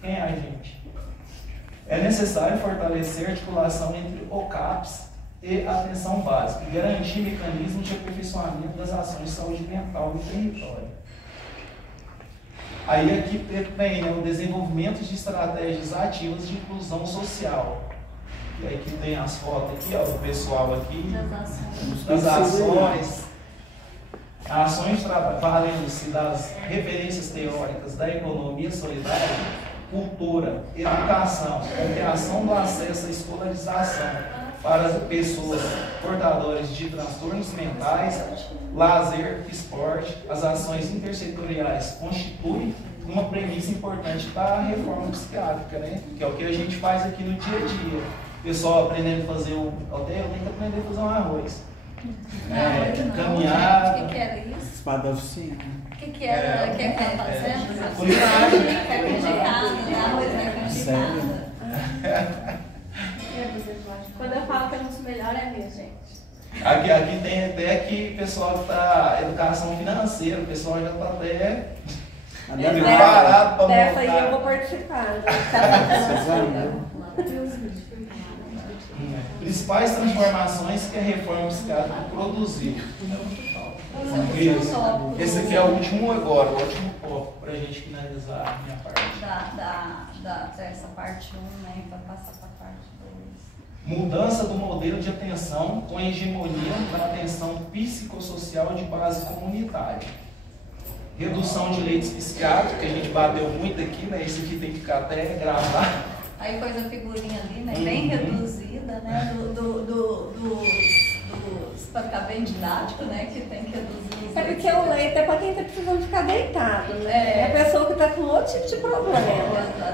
quem é a gente? É necessário fortalecer a articulação entre o CAPS e a atenção básica e garantir mecanismos de aperfeiçoamento das ações de saúde mental no território. Aí aqui tem, né, o desenvolvimento de estratégias ativas de inclusão social. E aí que tem as fotos aqui, ó, do pessoal aqui, das ações. Ações valendo-se das referências teóricas da economia solidária, cultura, educação, ampliação do acesso à escolarização para as pessoas portadoras de transtornos mentais, lazer, esporte. As ações intersetoriais constituem uma premissa importante da reforma psiquiátrica, né? Que é o que a gente faz aqui no dia a dia. O pessoal aprendendo a fazer um aldeia, tem que aprender a fazer um arroz. Caminhar. O que era isso? Espada da oficina. O que era? O que estava fazendo? Culinária. Arroz canjicada. Quando eu falo que é nosso melhor é mesmo, gente. Aqui tem até que o pessoal que está educação financeira, o pessoal já está até preparado para Dessa aí eu montar. vou participar. Principais transformações que a reforma psiquiátrica produziu. Esse aqui é o último agora, o último tópico para a gente finalizar a minha parte. Dessa parte 1, né, para passar para a parte 2. Mudança do modelo de atenção com hegemonia da atenção psicossocial de base comunitária. Redução de leitos psiquiátricos, que a gente bateu muito aqui, né? Esse aqui tem que ficar até gravar. Aí pôs a figurinha ali, né? Bem reduzida, né? Para ficar bem didático, né? Que tem que reduzir os É porque o leito é para quem está precisando ficar deitado, né? É a pessoa que está com outro tipo de problema.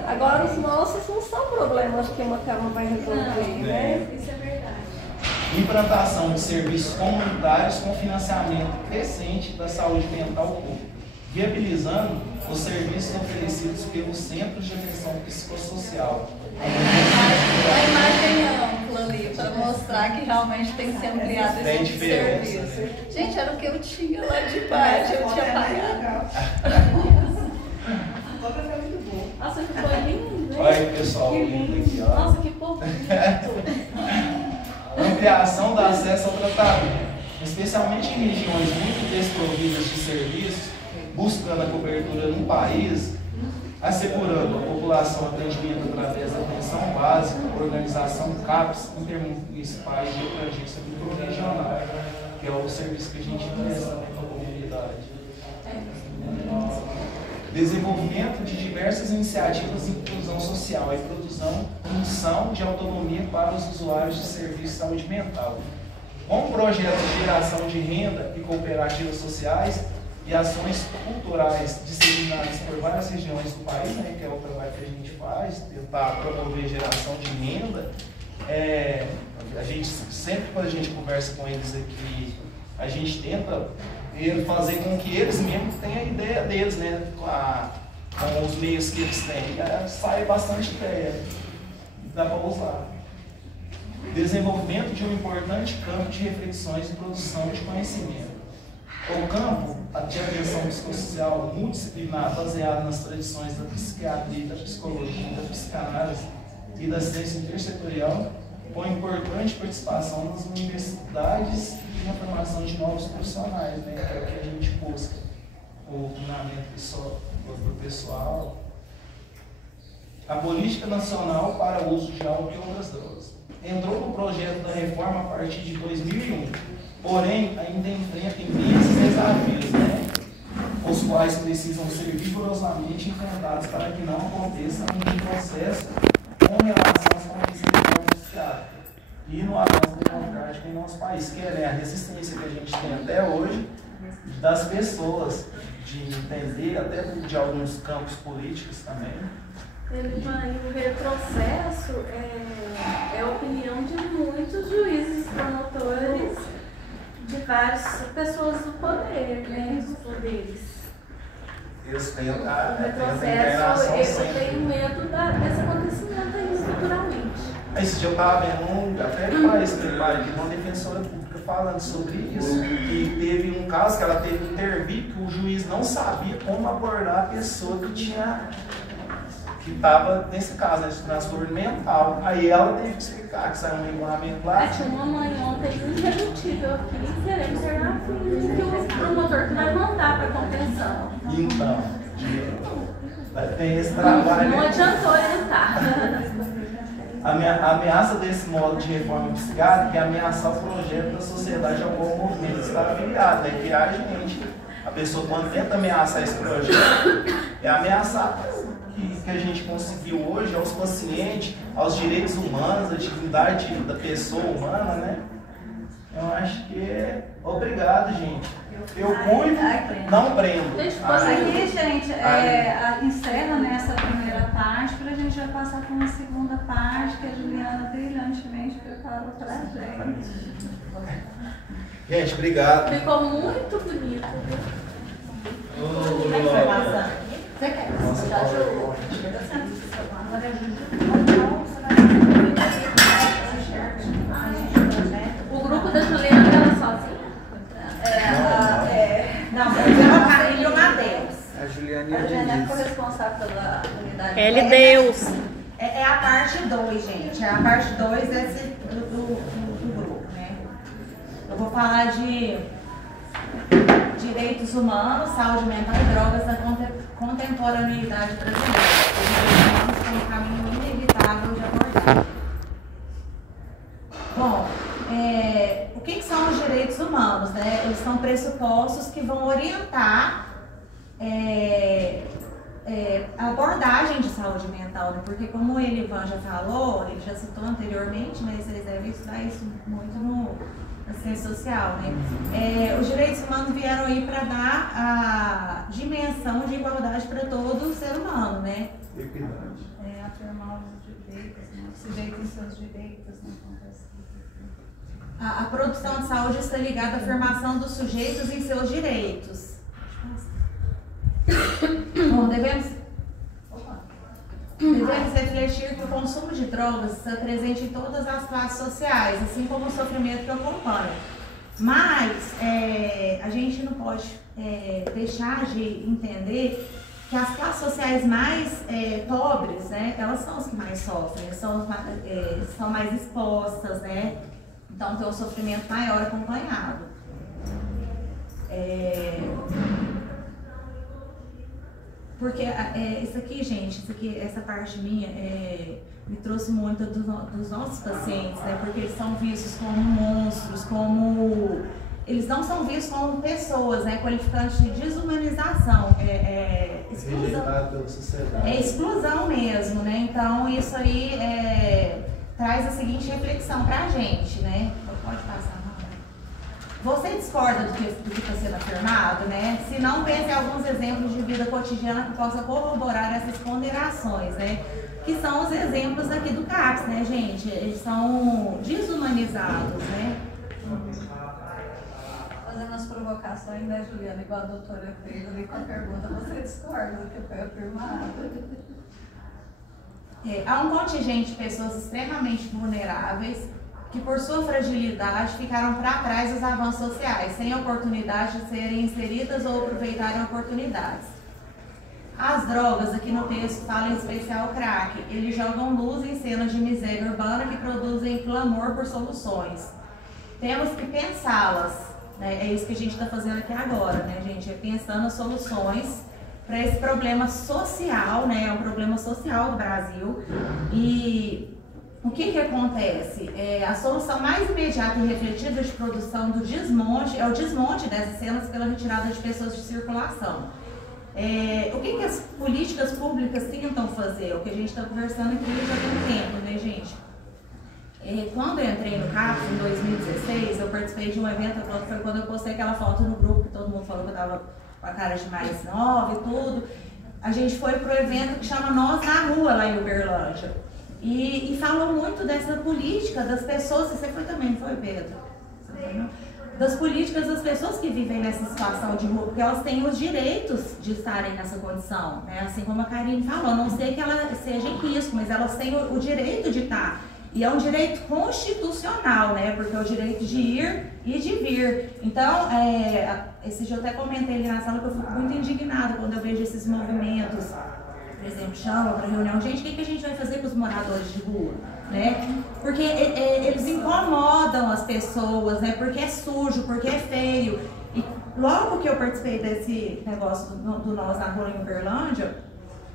Agora os nossos não são problemas que uma cama vai resolver, né? Isso é verdade. Implantação de serviços comunitários com financiamento crescente da saúde mental pública, viabilizando os serviços oferecidos pelos centros de atenção psicossocial. A imagem ampla ali, para mostrar que realmente tem que ser ampliado Tem esse diferença, serviço. né? Gente, era o que eu tinha lá de baixo, eu tinha pagado. Nossa, que foi lindo, né? Olha aí, pessoal, Que lindo aqui, lindo. ó. Nossa, que povo Ampliação do acesso ao tratamento, especialmente em regiões muito desprovidas de serviços, buscando a cobertura no país, assegurando a população atendimento através da atenção básica, organização CAPS intermunicipais de abrangência microrregional, que é o serviço que a gente presta para a comunidade. Desenvolvimento de diversas iniciativas de inclusão social e produção de autonomia para os usuários de serviços de saúde mental, com projetos de geração de renda e cooperativas sociais e ações culturais disseminadas por várias regiões do país, né, que é o trabalho que a gente faz, tentar promover geração de renda. A gente sempre, quando a gente conversa com eles aqui, a gente tenta fazer com que eles mesmos tenham a ideia deles, né, com os meios que eles têm. Sai bastante ideia, dá para usar. Desenvolvimento de um importante campo de reflexões e produção de conhecimento. O campo de atenção psicossocial multidisciplinar, baseado nas tradições da psiquiatria, da psicologia, da psicanálise e da ciência intersetorial, com importante participação nas universidades e na formação de novos profissionais, né, que é o que a gente busca, o treinamento do pessoal. A política nacional para o uso de álcool e outras drogas. Entrou no projeto da reforma a partir de 2001, porém ainda enfrenta imensos desafios, né, os quais precisam ser vigorosamente enfrentados para que não aconteça um processo com relação às conquistas da reforma psiquiátrica e no avanço democrático em nosso país, que é a resistência que a gente tem até hoje das pessoas de entender, até de alguns campos políticos também. O retrocesso é a opinião de muitos juízes, promotores, de várias pessoas do poder, né, dos poderes. Eles têm O retrocesso, eu tenho medo desse acontecimento aí estruturalmente. Aí esse dia eu estava vendo até para esse trabalho de uma defensora pública falando sobre isso, que teve um caso que ela teve que intervir, que o juiz não sabia como abordar a pessoa que estava, nesse caso, nesse transtorno mental. Aí ela teve que explicar que saiu um regulamento lá. Tinha uma mãe ontem irredutível aqui, querendo internar que o promotor que vai mandar para contenção. Então, tem esse trabalho. Não adiantou orientar. A ameaça desse modo de reforma psiquiátrica é ameaçar o projeto da sociedade ao qual o movimento está afiliado, é criar a gente. A pessoa, quando tenta ameaçar esse projeto, é ameaçar que a gente conseguiu hoje aos pacientes, aos direitos humanos, à dignidade da pessoa humana, né? Eu acho que é obrigado, gente. Eu cuido, não prendo. Aqui, gente, encerra nessa primeira parte para a gente já passar para uma segunda parte que a Juliana brilhantemente preparou para a gente. Gente, obrigado. Ficou muito bonito. Como é que vai passar? Você quer? Você já jogou? O grupo da Juliana era sozinha? Não, mas é a Karine e o Matheus. A Juliana A Juliana é corresponsável pela unidade. L Deus. É a parte 2, gente. É a parte 2 do grupo, né? Eu vou falar de direitos humanos, saúde mental e drogas na contemporaneidade brasileira. Os direitos humanos são um caminho inevitável de abordar. Bom, o que são os direitos humanos, né? Eles são pressupostos que vão orientar a abordagem de saúde mental, né? Porque como o Elivan já falou, ele já citou anteriormente, mas vocês devem estudar isso muito na ciência social, né? Os direitos humanos vieram aí para dar a dimensão de igualdade para todo ser humano, né? Equidade. Afirmar os direitos, né? O sujeito em seus direitos, né? A produção de saúde está ligada à afirmação dos sujeitos em seus direitos. Bom, devemos refletir que o consumo de drogas está presente em todas as classes sociais, assim como o sofrimento que acompanha. Mas a gente não pode deixar de entender que as classes sociais mais pobres, né, elas são as que mais sofrem, são mais expostas, né? Então tem um sofrimento maior acompanhado. Porque isso aqui, gente, essa parte minha me trouxe muito dos nossos pacientes, né? Porque eles são vistos como monstros, eles não são vistos como pessoas, né? Qualificantes de desumanização, exclusão. Rejeitado pela sociedade. É exclusão mesmo, né? Então isso aí traz a seguinte reflexão pra gente, né? Pode passar, não. Você discorda do que está sendo afirmado, né? Se não, pense em alguns exemplos de vida cotidiana que possam corroborar essas ponderações, né? Que são os exemplos aqui do CAPS, né, gente? Eles são desumanizados, né? Fazendo as provocações, né, Juliana? Igual a doutora fez ali com a pergunta, você discorda do que foi afirmado? Há um contingente de pessoas extremamente vulneráveis que, por sua fragilidade, ficaram para trás dos avanços sociais, sem oportunidade de serem inseridas ou aproveitarem oportunidades. As drogas, aqui no texto, fala em especial o crack. Eles jogam luz em cenas de miséria urbana que produzem clamor por soluções. Temos que pensá-las, né? É isso que a gente está fazendo aqui agora, né, gente? É pensando soluções para esse problema social, né? É um problema social do Brasil. E o que acontece? A solução mais imediata e refletida de produção do desmonte é o desmonte dessas cenas pela retirada de pessoas de circulação. O que as políticas públicas tentam fazer? O que a gente está conversando aqui já tem um tempo, né, gente? Quando eu entrei no CAPS em 2016, eu participei de um evento, foi quando eu postei aquela foto no grupo, que todo mundo falou que eu estava com a cara de mais nova e tudo. A gente foi para o evento que chama Nós na Rua, lá em Uberlândia. E falou muito dessa política das pessoas, você foi também, não foi, Pedro? Você foi, não? Das políticas das pessoas que vivem nessa situação de rua, porque elas têm os direitos de estarem nessa condição, né? Assim como a Karine falou, não sei que ela seja em risco, mas elas têm o direito de estar. E é um direito constitucional, né? Porque é o direito de ir e de vir. Então, esse dia eu até comentei ali na sala que eu fico muito indignada quando eu vejo esses movimentos. Por exemplo, chamam para reunião, gente, o que a gente vai fazer com os moradores de rua? Né? Porque eles incomodam as pessoas, né? Porque é sujo, porque é feio. E logo que eu participei desse negócio do Nós na Rua em Uberlândia,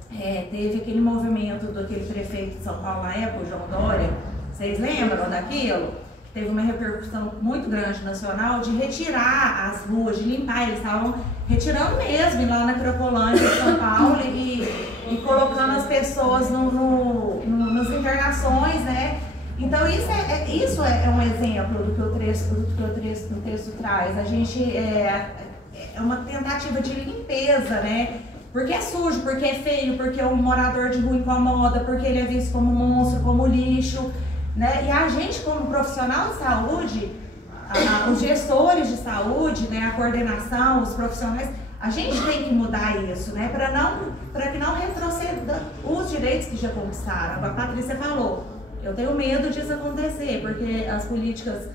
teve aquele movimento daquele prefeito de São Paulo na época, o João Dória. Vocês lembram daquilo? Teve uma repercussão muito grande nacional de retirar as ruas, de limpar. Eles estavam retirando mesmo lá na Cracolândia de São Paulo e colocando as pessoas nas internações, né? Então isso é um exemplo do que o texto traz. A gente é uma tentativa de limpeza, né? Porque é sujo, porque é feio, porque o morador de rua incomoda, porque ele é visto como monstro, como lixo, né? E a gente, como profissional de saúde, os gestores de saúde, né, a coordenação, os profissionais, a gente tem que mudar isso, né, para que não retroceda os direitos que já conquistaram. A Patrícia falou, eu tenho medo disso acontecer, porque as políticas,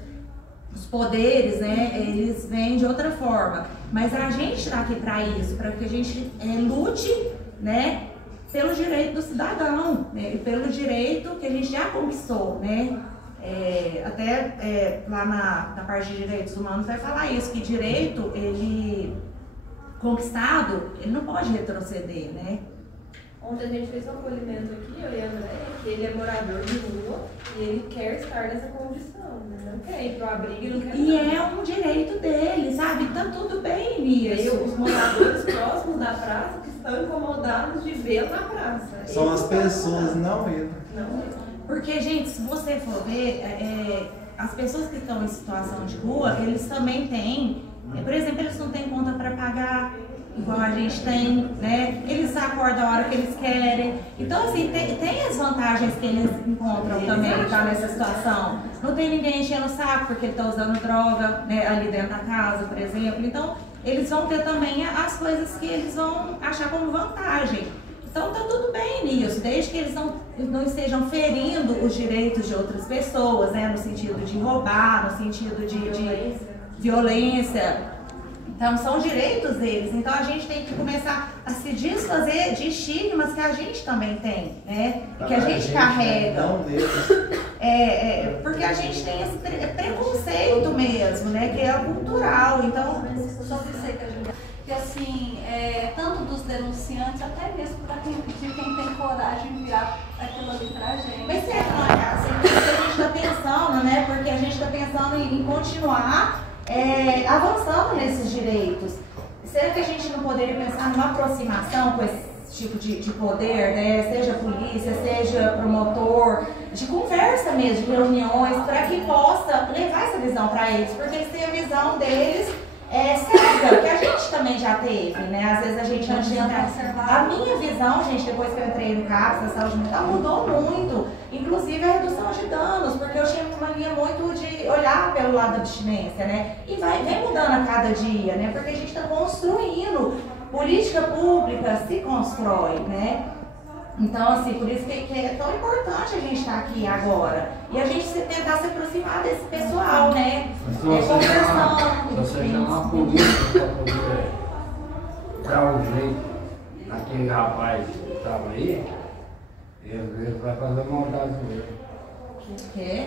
os poderes, né, eles vêm de outra forma. Mas a gente está aqui para isso, para que a gente lute, né, pelo direito do cidadão, né, e pelo direito que a gente já conquistou, né. Lá na parte de direitos humanos vai falar isso, que direito, ele conquistado, ele não pode retroceder, né? Ontem a gente fez um acolhimento aqui, eu e a André, que ele é morador de rua e ele quer estar nessa condição, né? Não quer ir pro abrigo, não quer. E é um direito dele, sabe? Tá tudo bem nisso. E os moradores próximos da praça que estão incomodados de vê-lo na praça. São as pessoas, não ele. Porque, gente, se você for ver, as pessoas que estão em situação de rua, eles também têm, por exemplo, eles não têm conta para pagar, igual a gente tem, né? Eles acordam a hora que eles querem. Então, assim, tem as vantagens que eles encontram também, tá, nessa situação. Não tem ninguém enchendo o saco porque ele está usando droga, né, ali dentro da casa, por exemplo. Então, eles vão ter também as coisas que eles vão achar como vantagem. Então tá tudo bem nisso, desde que eles não estejam ferindo os direitos de outras pessoas, né? No sentido de roubar, no sentido de violência. Então são direitos deles. Então a gente tem que começar a se desfazer de estigmas que a gente também tem, né? E que a gente carrega. Porque a gente tem esse preconceito mesmo, né? Que é cultural. Então, sobre isso aí que a gente... Que assim, tanto dos denunciantes, até mesmo de quem tem coragem de virar aquilo ali pra gente. Mas assim, que a gente está pensando, né? Porque a gente está pensando em continuar avançando nesses direitos. Será que a gente não poderia pensar numa aproximação com esse tipo de poder, né? Seja polícia, seja promotor, de conversa mesmo, de reuniões, para que possa levar essa visão para eles, porque eles têm a visão deles cega, que a gente também já teve, né? Às vezes a gente não tinha. A minha visão, gente, depois que eu entrei no CAPS, na saúde mental, mudou muito. Inclusive a redução de danos, porque eu tinha uma mania muito de olhar pelo lado da abstinência, né? E vem mudando a cada dia, né? Porque a gente está construindo. Política pública se constrói, né? Então, assim, por isso que é tão importante a gente estar aqui agora. E a gente tentar se aproximar desse pessoal, né? Conversando. Se você chamar a polícia para poder dar um jeito naquele rapaz que estava aí, ele vai fazer maldade com ele. Quê?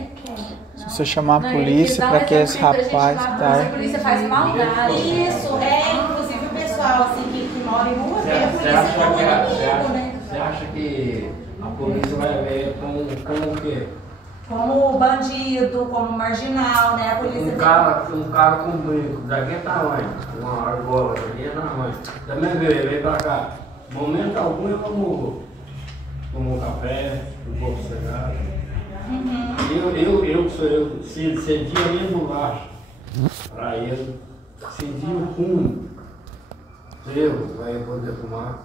Se você chamar a polícia para que esse rapaz A polícia faz maldade. Isso, inclusive o pessoal assim, que mora em rua, vê a polícia como inimigo, né? Você acha que a polícia vai ver como o quê? Como bandido, como marginal, né? A polícia Um cara com brinco, daqui tamanho, uma argola, daqui tamanho. Também veio pra cá. Momento algum eu como um café, um pouco de cigarro. Eu cedia ali no baixo para ele, cedia o fumo. Vai poder fumar.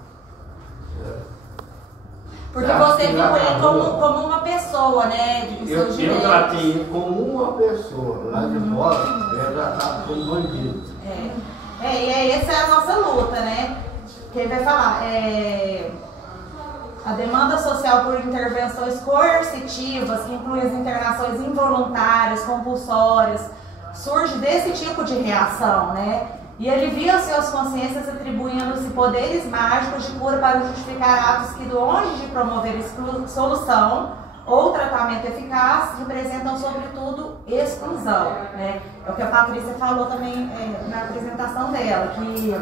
Porque você viu ele como uma pessoa, né? Eu tratei ele como uma pessoa. Lá de fora, ele tratado como bandido. E essa é a nossa luta, né? Que ele vai falar. A demanda social por intervenções coercitivas, que incluem as internações involuntárias, compulsórias, surge desse tipo de reação, né? E alivia suas consciências atribuindo-se poderes mágicos de cura para justificar atos que, longe de promover solução ou tratamento eficaz, representam sobretudo exclusão, né? É o que a Patrícia falou também na apresentação dela, que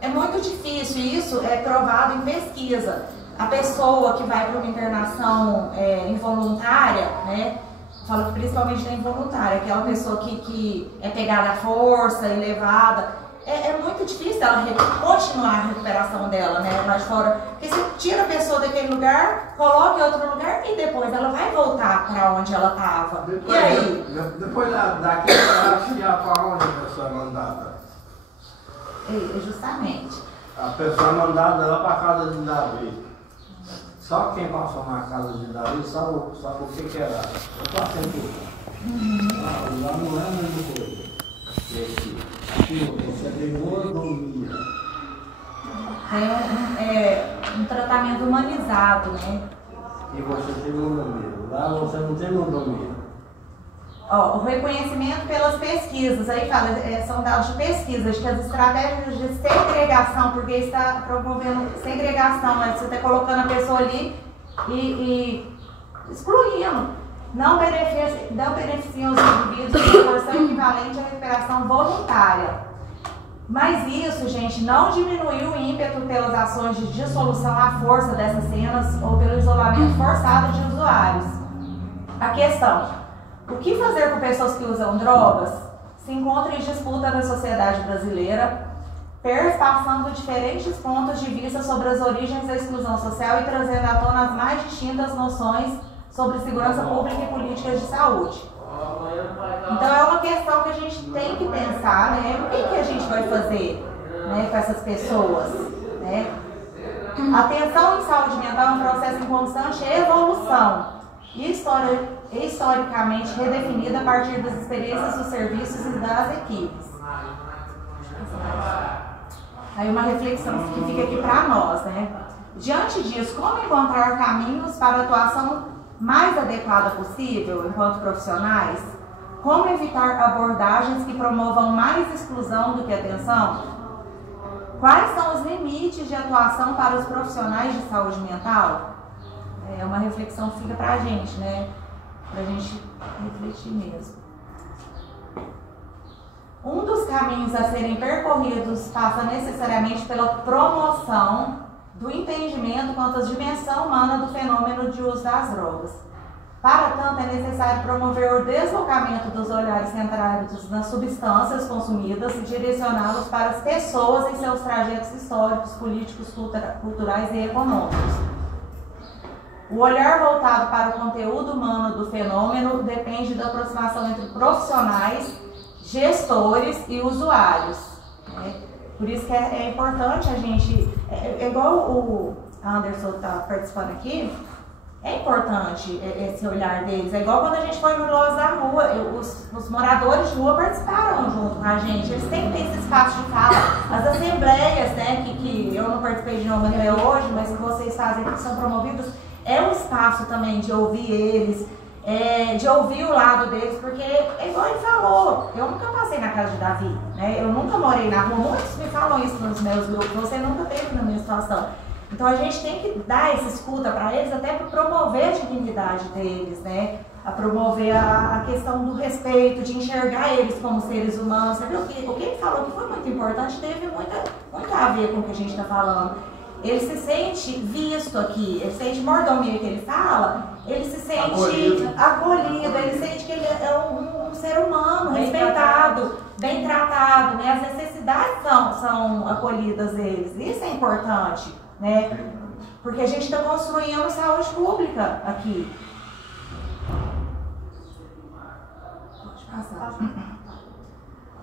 é muito difícil, isso é provado em pesquisa. A pessoa que vai para uma internação involuntária, né? Falo que principalmente da involuntária, aquela pessoa que é pegada à força e levada, é muito difícil ela continuar a recuperação dela, né, lá de fora. Porque você tira a pessoa daquele lugar, coloca em outro lugar e depois ela vai voltar para onde ela estava. E aí? Depois daqui ela chegar para onde a pessoa é mandada? Justamente. A pessoa é mandada lá para a casa de Davi. Só quem passou na casa de Davi sabe o que era. Eu passei por lá. Lá não é a mesma coisa. Aqui você tem mordomia. Tem um tratamento humanizado, né? E você tem mordomia. Lá você não tem mordomia. O reconhecimento pelas pesquisas, aí fala, são dados de pesquisa, de que as estratégias de segregação, porque está promovendo segregação, né? Você está colocando a pessoa ali e excluindo, não beneficiam os indivíduos de proporção equivalente à recuperação voluntária. Mas isso, gente, não diminuiu o ímpeto pelas ações de dissolução à força dessas cenas ou pelo isolamento forçado de usuários. A questão: o que fazer com pessoas que usam drogas se encontra em disputa na sociedade brasileira, perpassando diferentes pontos de vista sobre as origens da exclusão social e trazendo à tona as mais distintas noções sobre segurança pública e políticas de saúde. Então é uma questão que a gente tem que pensar, né? O que a gente vai fazer, né, com essas pessoas, né? A atenção em saúde mental é um processo em constante evolução e historicamente redefinida a partir das experiências dos serviços e das equipes. Aí uma reflexão que fica aqui para nós, né? Diante disso, como encontrar caminhos para a atuação mais adequada possível enquanto profissionais? Como evitar abordagens que promovam mais exclusão do que atenção? Quais são os limites de atuação para os profissionais de saúde mental? É uma reflexão que fica para a gente, né? Para a gente refletir mesmo. Um dos caminhos a serem percorridos passa necessariamente pela promoção do entendimento quanto à dimensão humana do fenômeno de uso das drogas. Para tanto, é necessário promover o deslocamento dos olhares centrados nas substâncias consumidas e direcioná-los para as pessoas em seus trajetos históricos, políticos, culturais e econômicos. O olhar voltado para o conteúdo humano do fenômeno depende da aproximação entre profissionais, gestores e usuários, né? Por isso que é importante a gente, igual o Anderson está participando aqui, é importante esse olhar deles. É igual quando a gente foi no Nós da Rua, os moradores de rua participaram junto com a gente. Eles têm que ter esse espaço de fala. As assembleias, né, que eu não participei de nenhuma até hoje, mas que vocês fazem, que são promovidos, é um espaço também de ouvir eles, de ouvir o lado deles, porque é igual ele falou, eu nunca passei na casa de Davi, né? Eu nunca morei na rua, muitos me falam isso nos meus grupos, você nunca teve na minha situação. Então a gente tem que dar essa escuta para eles, até para promover a dignidade deles, né? A promover a questão do respeito, de enxergar eles como seres humanos. Sabe o que ele falou que foi muito importante, teve muito a ver com o que a gente está falando. Ele se sente visto aqui, ele sente mordomia que ele fala, ele se sente acolhido, ele sente que ele é um ser humano, respeitado, bem tratado, né? As necessidades são acolhidas deles, isso é importante, né? Porque a gente está construindo saúde pública aqui. Pode passar.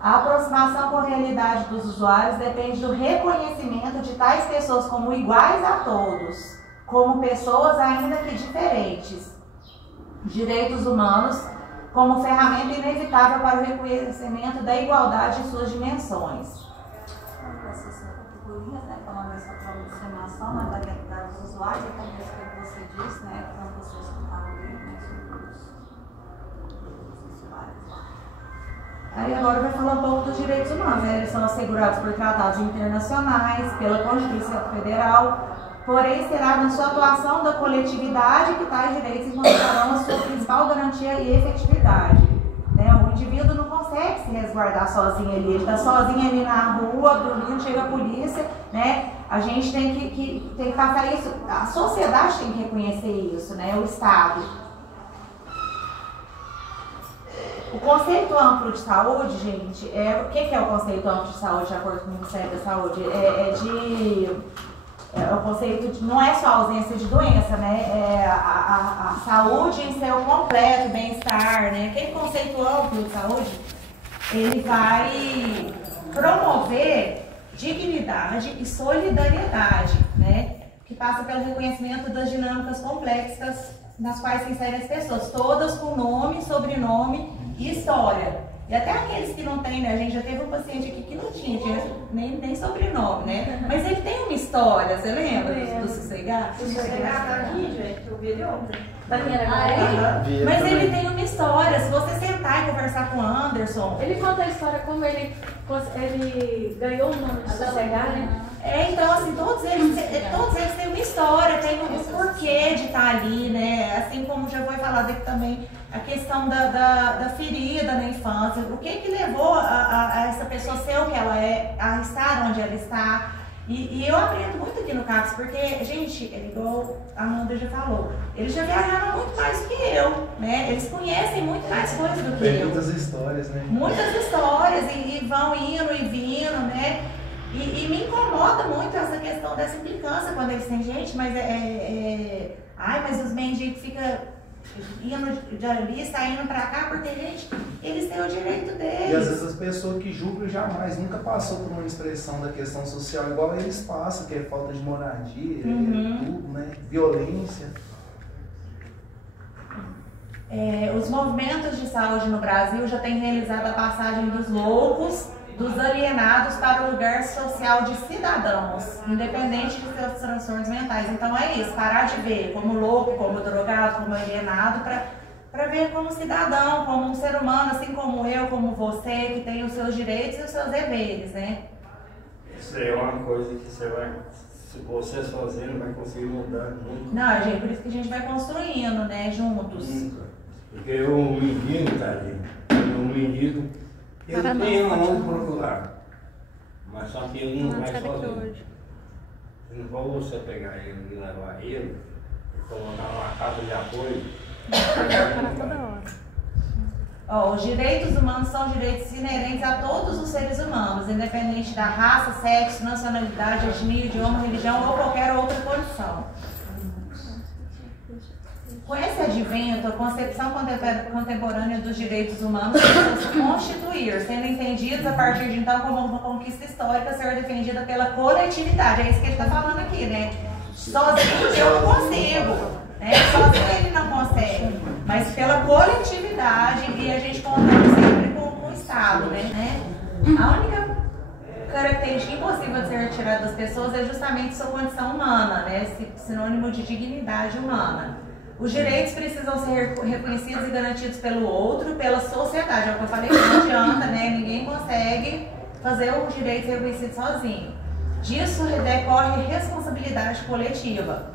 A aproximação com a realidade dos usuários depende do reconhecimento de tais pessoas como iguais a todos, como pessoas ainda que diferentes. Direitos humanos como ferramenta inevitável para o reconhecimento da igualdade em suas dimensões. auditorias, né, falando dessa aproximação, né, dos usuários, e como isso que você disse, né, quando você escutava ali, né, sobre os usuários lá. Aí agora vai falar um pouco dos direitos humanos, né? Eles são assegurados por tratados internacionais, pela Constituição Federal, porém será na sua atuação da coletividade que tais direitos encontrarão a sua principal garantia e efetividade. Né? O indivíduo não consegue se resguardar sozinho ali, ele está sozinho ali na rua, dormindo, chega a polícia, né? A gente tem que passar isso, a sociedade tem que reconhecer isso, né? O Estado. O conceito amplo de saúde, gente, o que é o conceito amplo de saúde, de acordo com o Ministério da Saúde? O conceito de, não é só a ausência de doença, né? É a saúde em seu completo, bem-estar, né? Aquele conceito amplo de saúde, ele vai promover dignidade e solidariedade, né? Que passa pelo reconhecimento das dinâmicas complexas nas quais se inserem as pessoas, todas com nome, sobrenome e história. E até aqueles que não têm, né? A gente já teve um paciente aqui que não tinha nem sobrenome, né? Mas ele tem uma história, você lembra do Sossegado? O Sossegado tá aqui, gente, eu vi ele ontem. Mas ele tem uma história, se você sentar e conversar com o Anderson... Ele conta a história como ele ganhou o nome de Sossegado, né? Então assim, todos eles têm uma história, tem um porquê de estar ali, né? Assim como já foi falado aqui também, a questão da ferida na infância, o que levou a essa pessoa ser o que ela é, a estar onde ela está. E eu aprendo muito aqui no CAPS, porque, gente, igual a Amanda já falou, eles já viajaram muito mais do que eu, né? Eles conhecem muito mais coisas do que eu. Muitas histórias, né? Muitas histórias, e vão indo e vindo, né? E me incomoda muito essa questão dessa implicância quando eles têm gente, mas ai, mas os mendigos ficam indo de ali, saindo pra cá, porque, gente, eles têm o direito deles. E às vezes as pessoas que julgam jamais, nunca passou por uma expressão da questão social igual eles passam, que é falta de moradia, tudo, né? Violência. Os movimentos de saúde no Brasil já têm realizado a passagem dos loucos, dos alienados para o lugar social de cidadãos, independente de seus transtornos mentais. Então é isso, parar de ver como louco, como drogado, como alienado, para ver como cidadão, como um ser humano, assim como eu, como você, que tem os seus direitos e os seus deveres, né? Isso é uma coisa que você vai, se você sozinho, não vai conseguir mudar nunca. Não, gente, por isso que a gente vai construindo, né, juntos. Nunca. Porque o mendigo tá ali, o mendigo, ele tem onde procurar, mas só que ele não vai sozinho. Se não for você pegar ele e levar ele, e colocar numa casa de apoio, os direitos humanos são direitos inerentes a todos os seres humanos, independente da raça, sexo, nacionalidade, etnia, idioma, religião ou qualquer outra condição. Com esse advento, a concepção contemporânea dos direitos humanos começou a se constituir, sendo entendidos a partir de então como uma conquista histórica a ser defendida pela coletividade. É isso que ele está falando aqui, né? Sozinho eu não consigo, né? Sozinho ele não consegue, mas pela coletividade, e a gente contando sempre com o Estado, né? A única característica impossível de ser retirada das pessoas é justamente sua condição humana, né? Esse sinônimo de dignidade humana. Os direitos precisam ser reconhecidos e garantidos pelo outro, pela sociedade. É o que eu falei, não adianta, né? Ninguém consegue fazer o direito ser reconhecido sozinho. Disso decorre responsabilidade coletiva,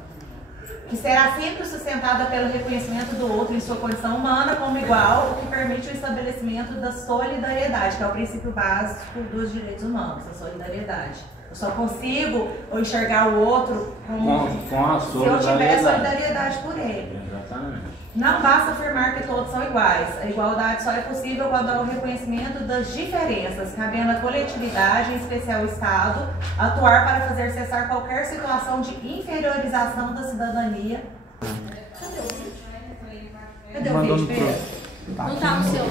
que será sempre sustentada pelo reconhecimento do outro em sua condição humana como igual, o que permite o estabelecimento da solidariedade, que é o princípio básico dos direitos humanos, a solidariedade. Eu só consigo enxergar o outro como se eu tiver solidariedade por ele. Exatamente. Não basta afirmar que todos são iguais. A igualdade só é possível quando há o reconhecimento das diferenças, cabendo à coletividade, em especial o Estado, atuar para fazer cessar qualquer situação de inferiorização da cidadania. Cadê o vídeo? Cadê o vídeo, Pedro? Tá Não tá no seu.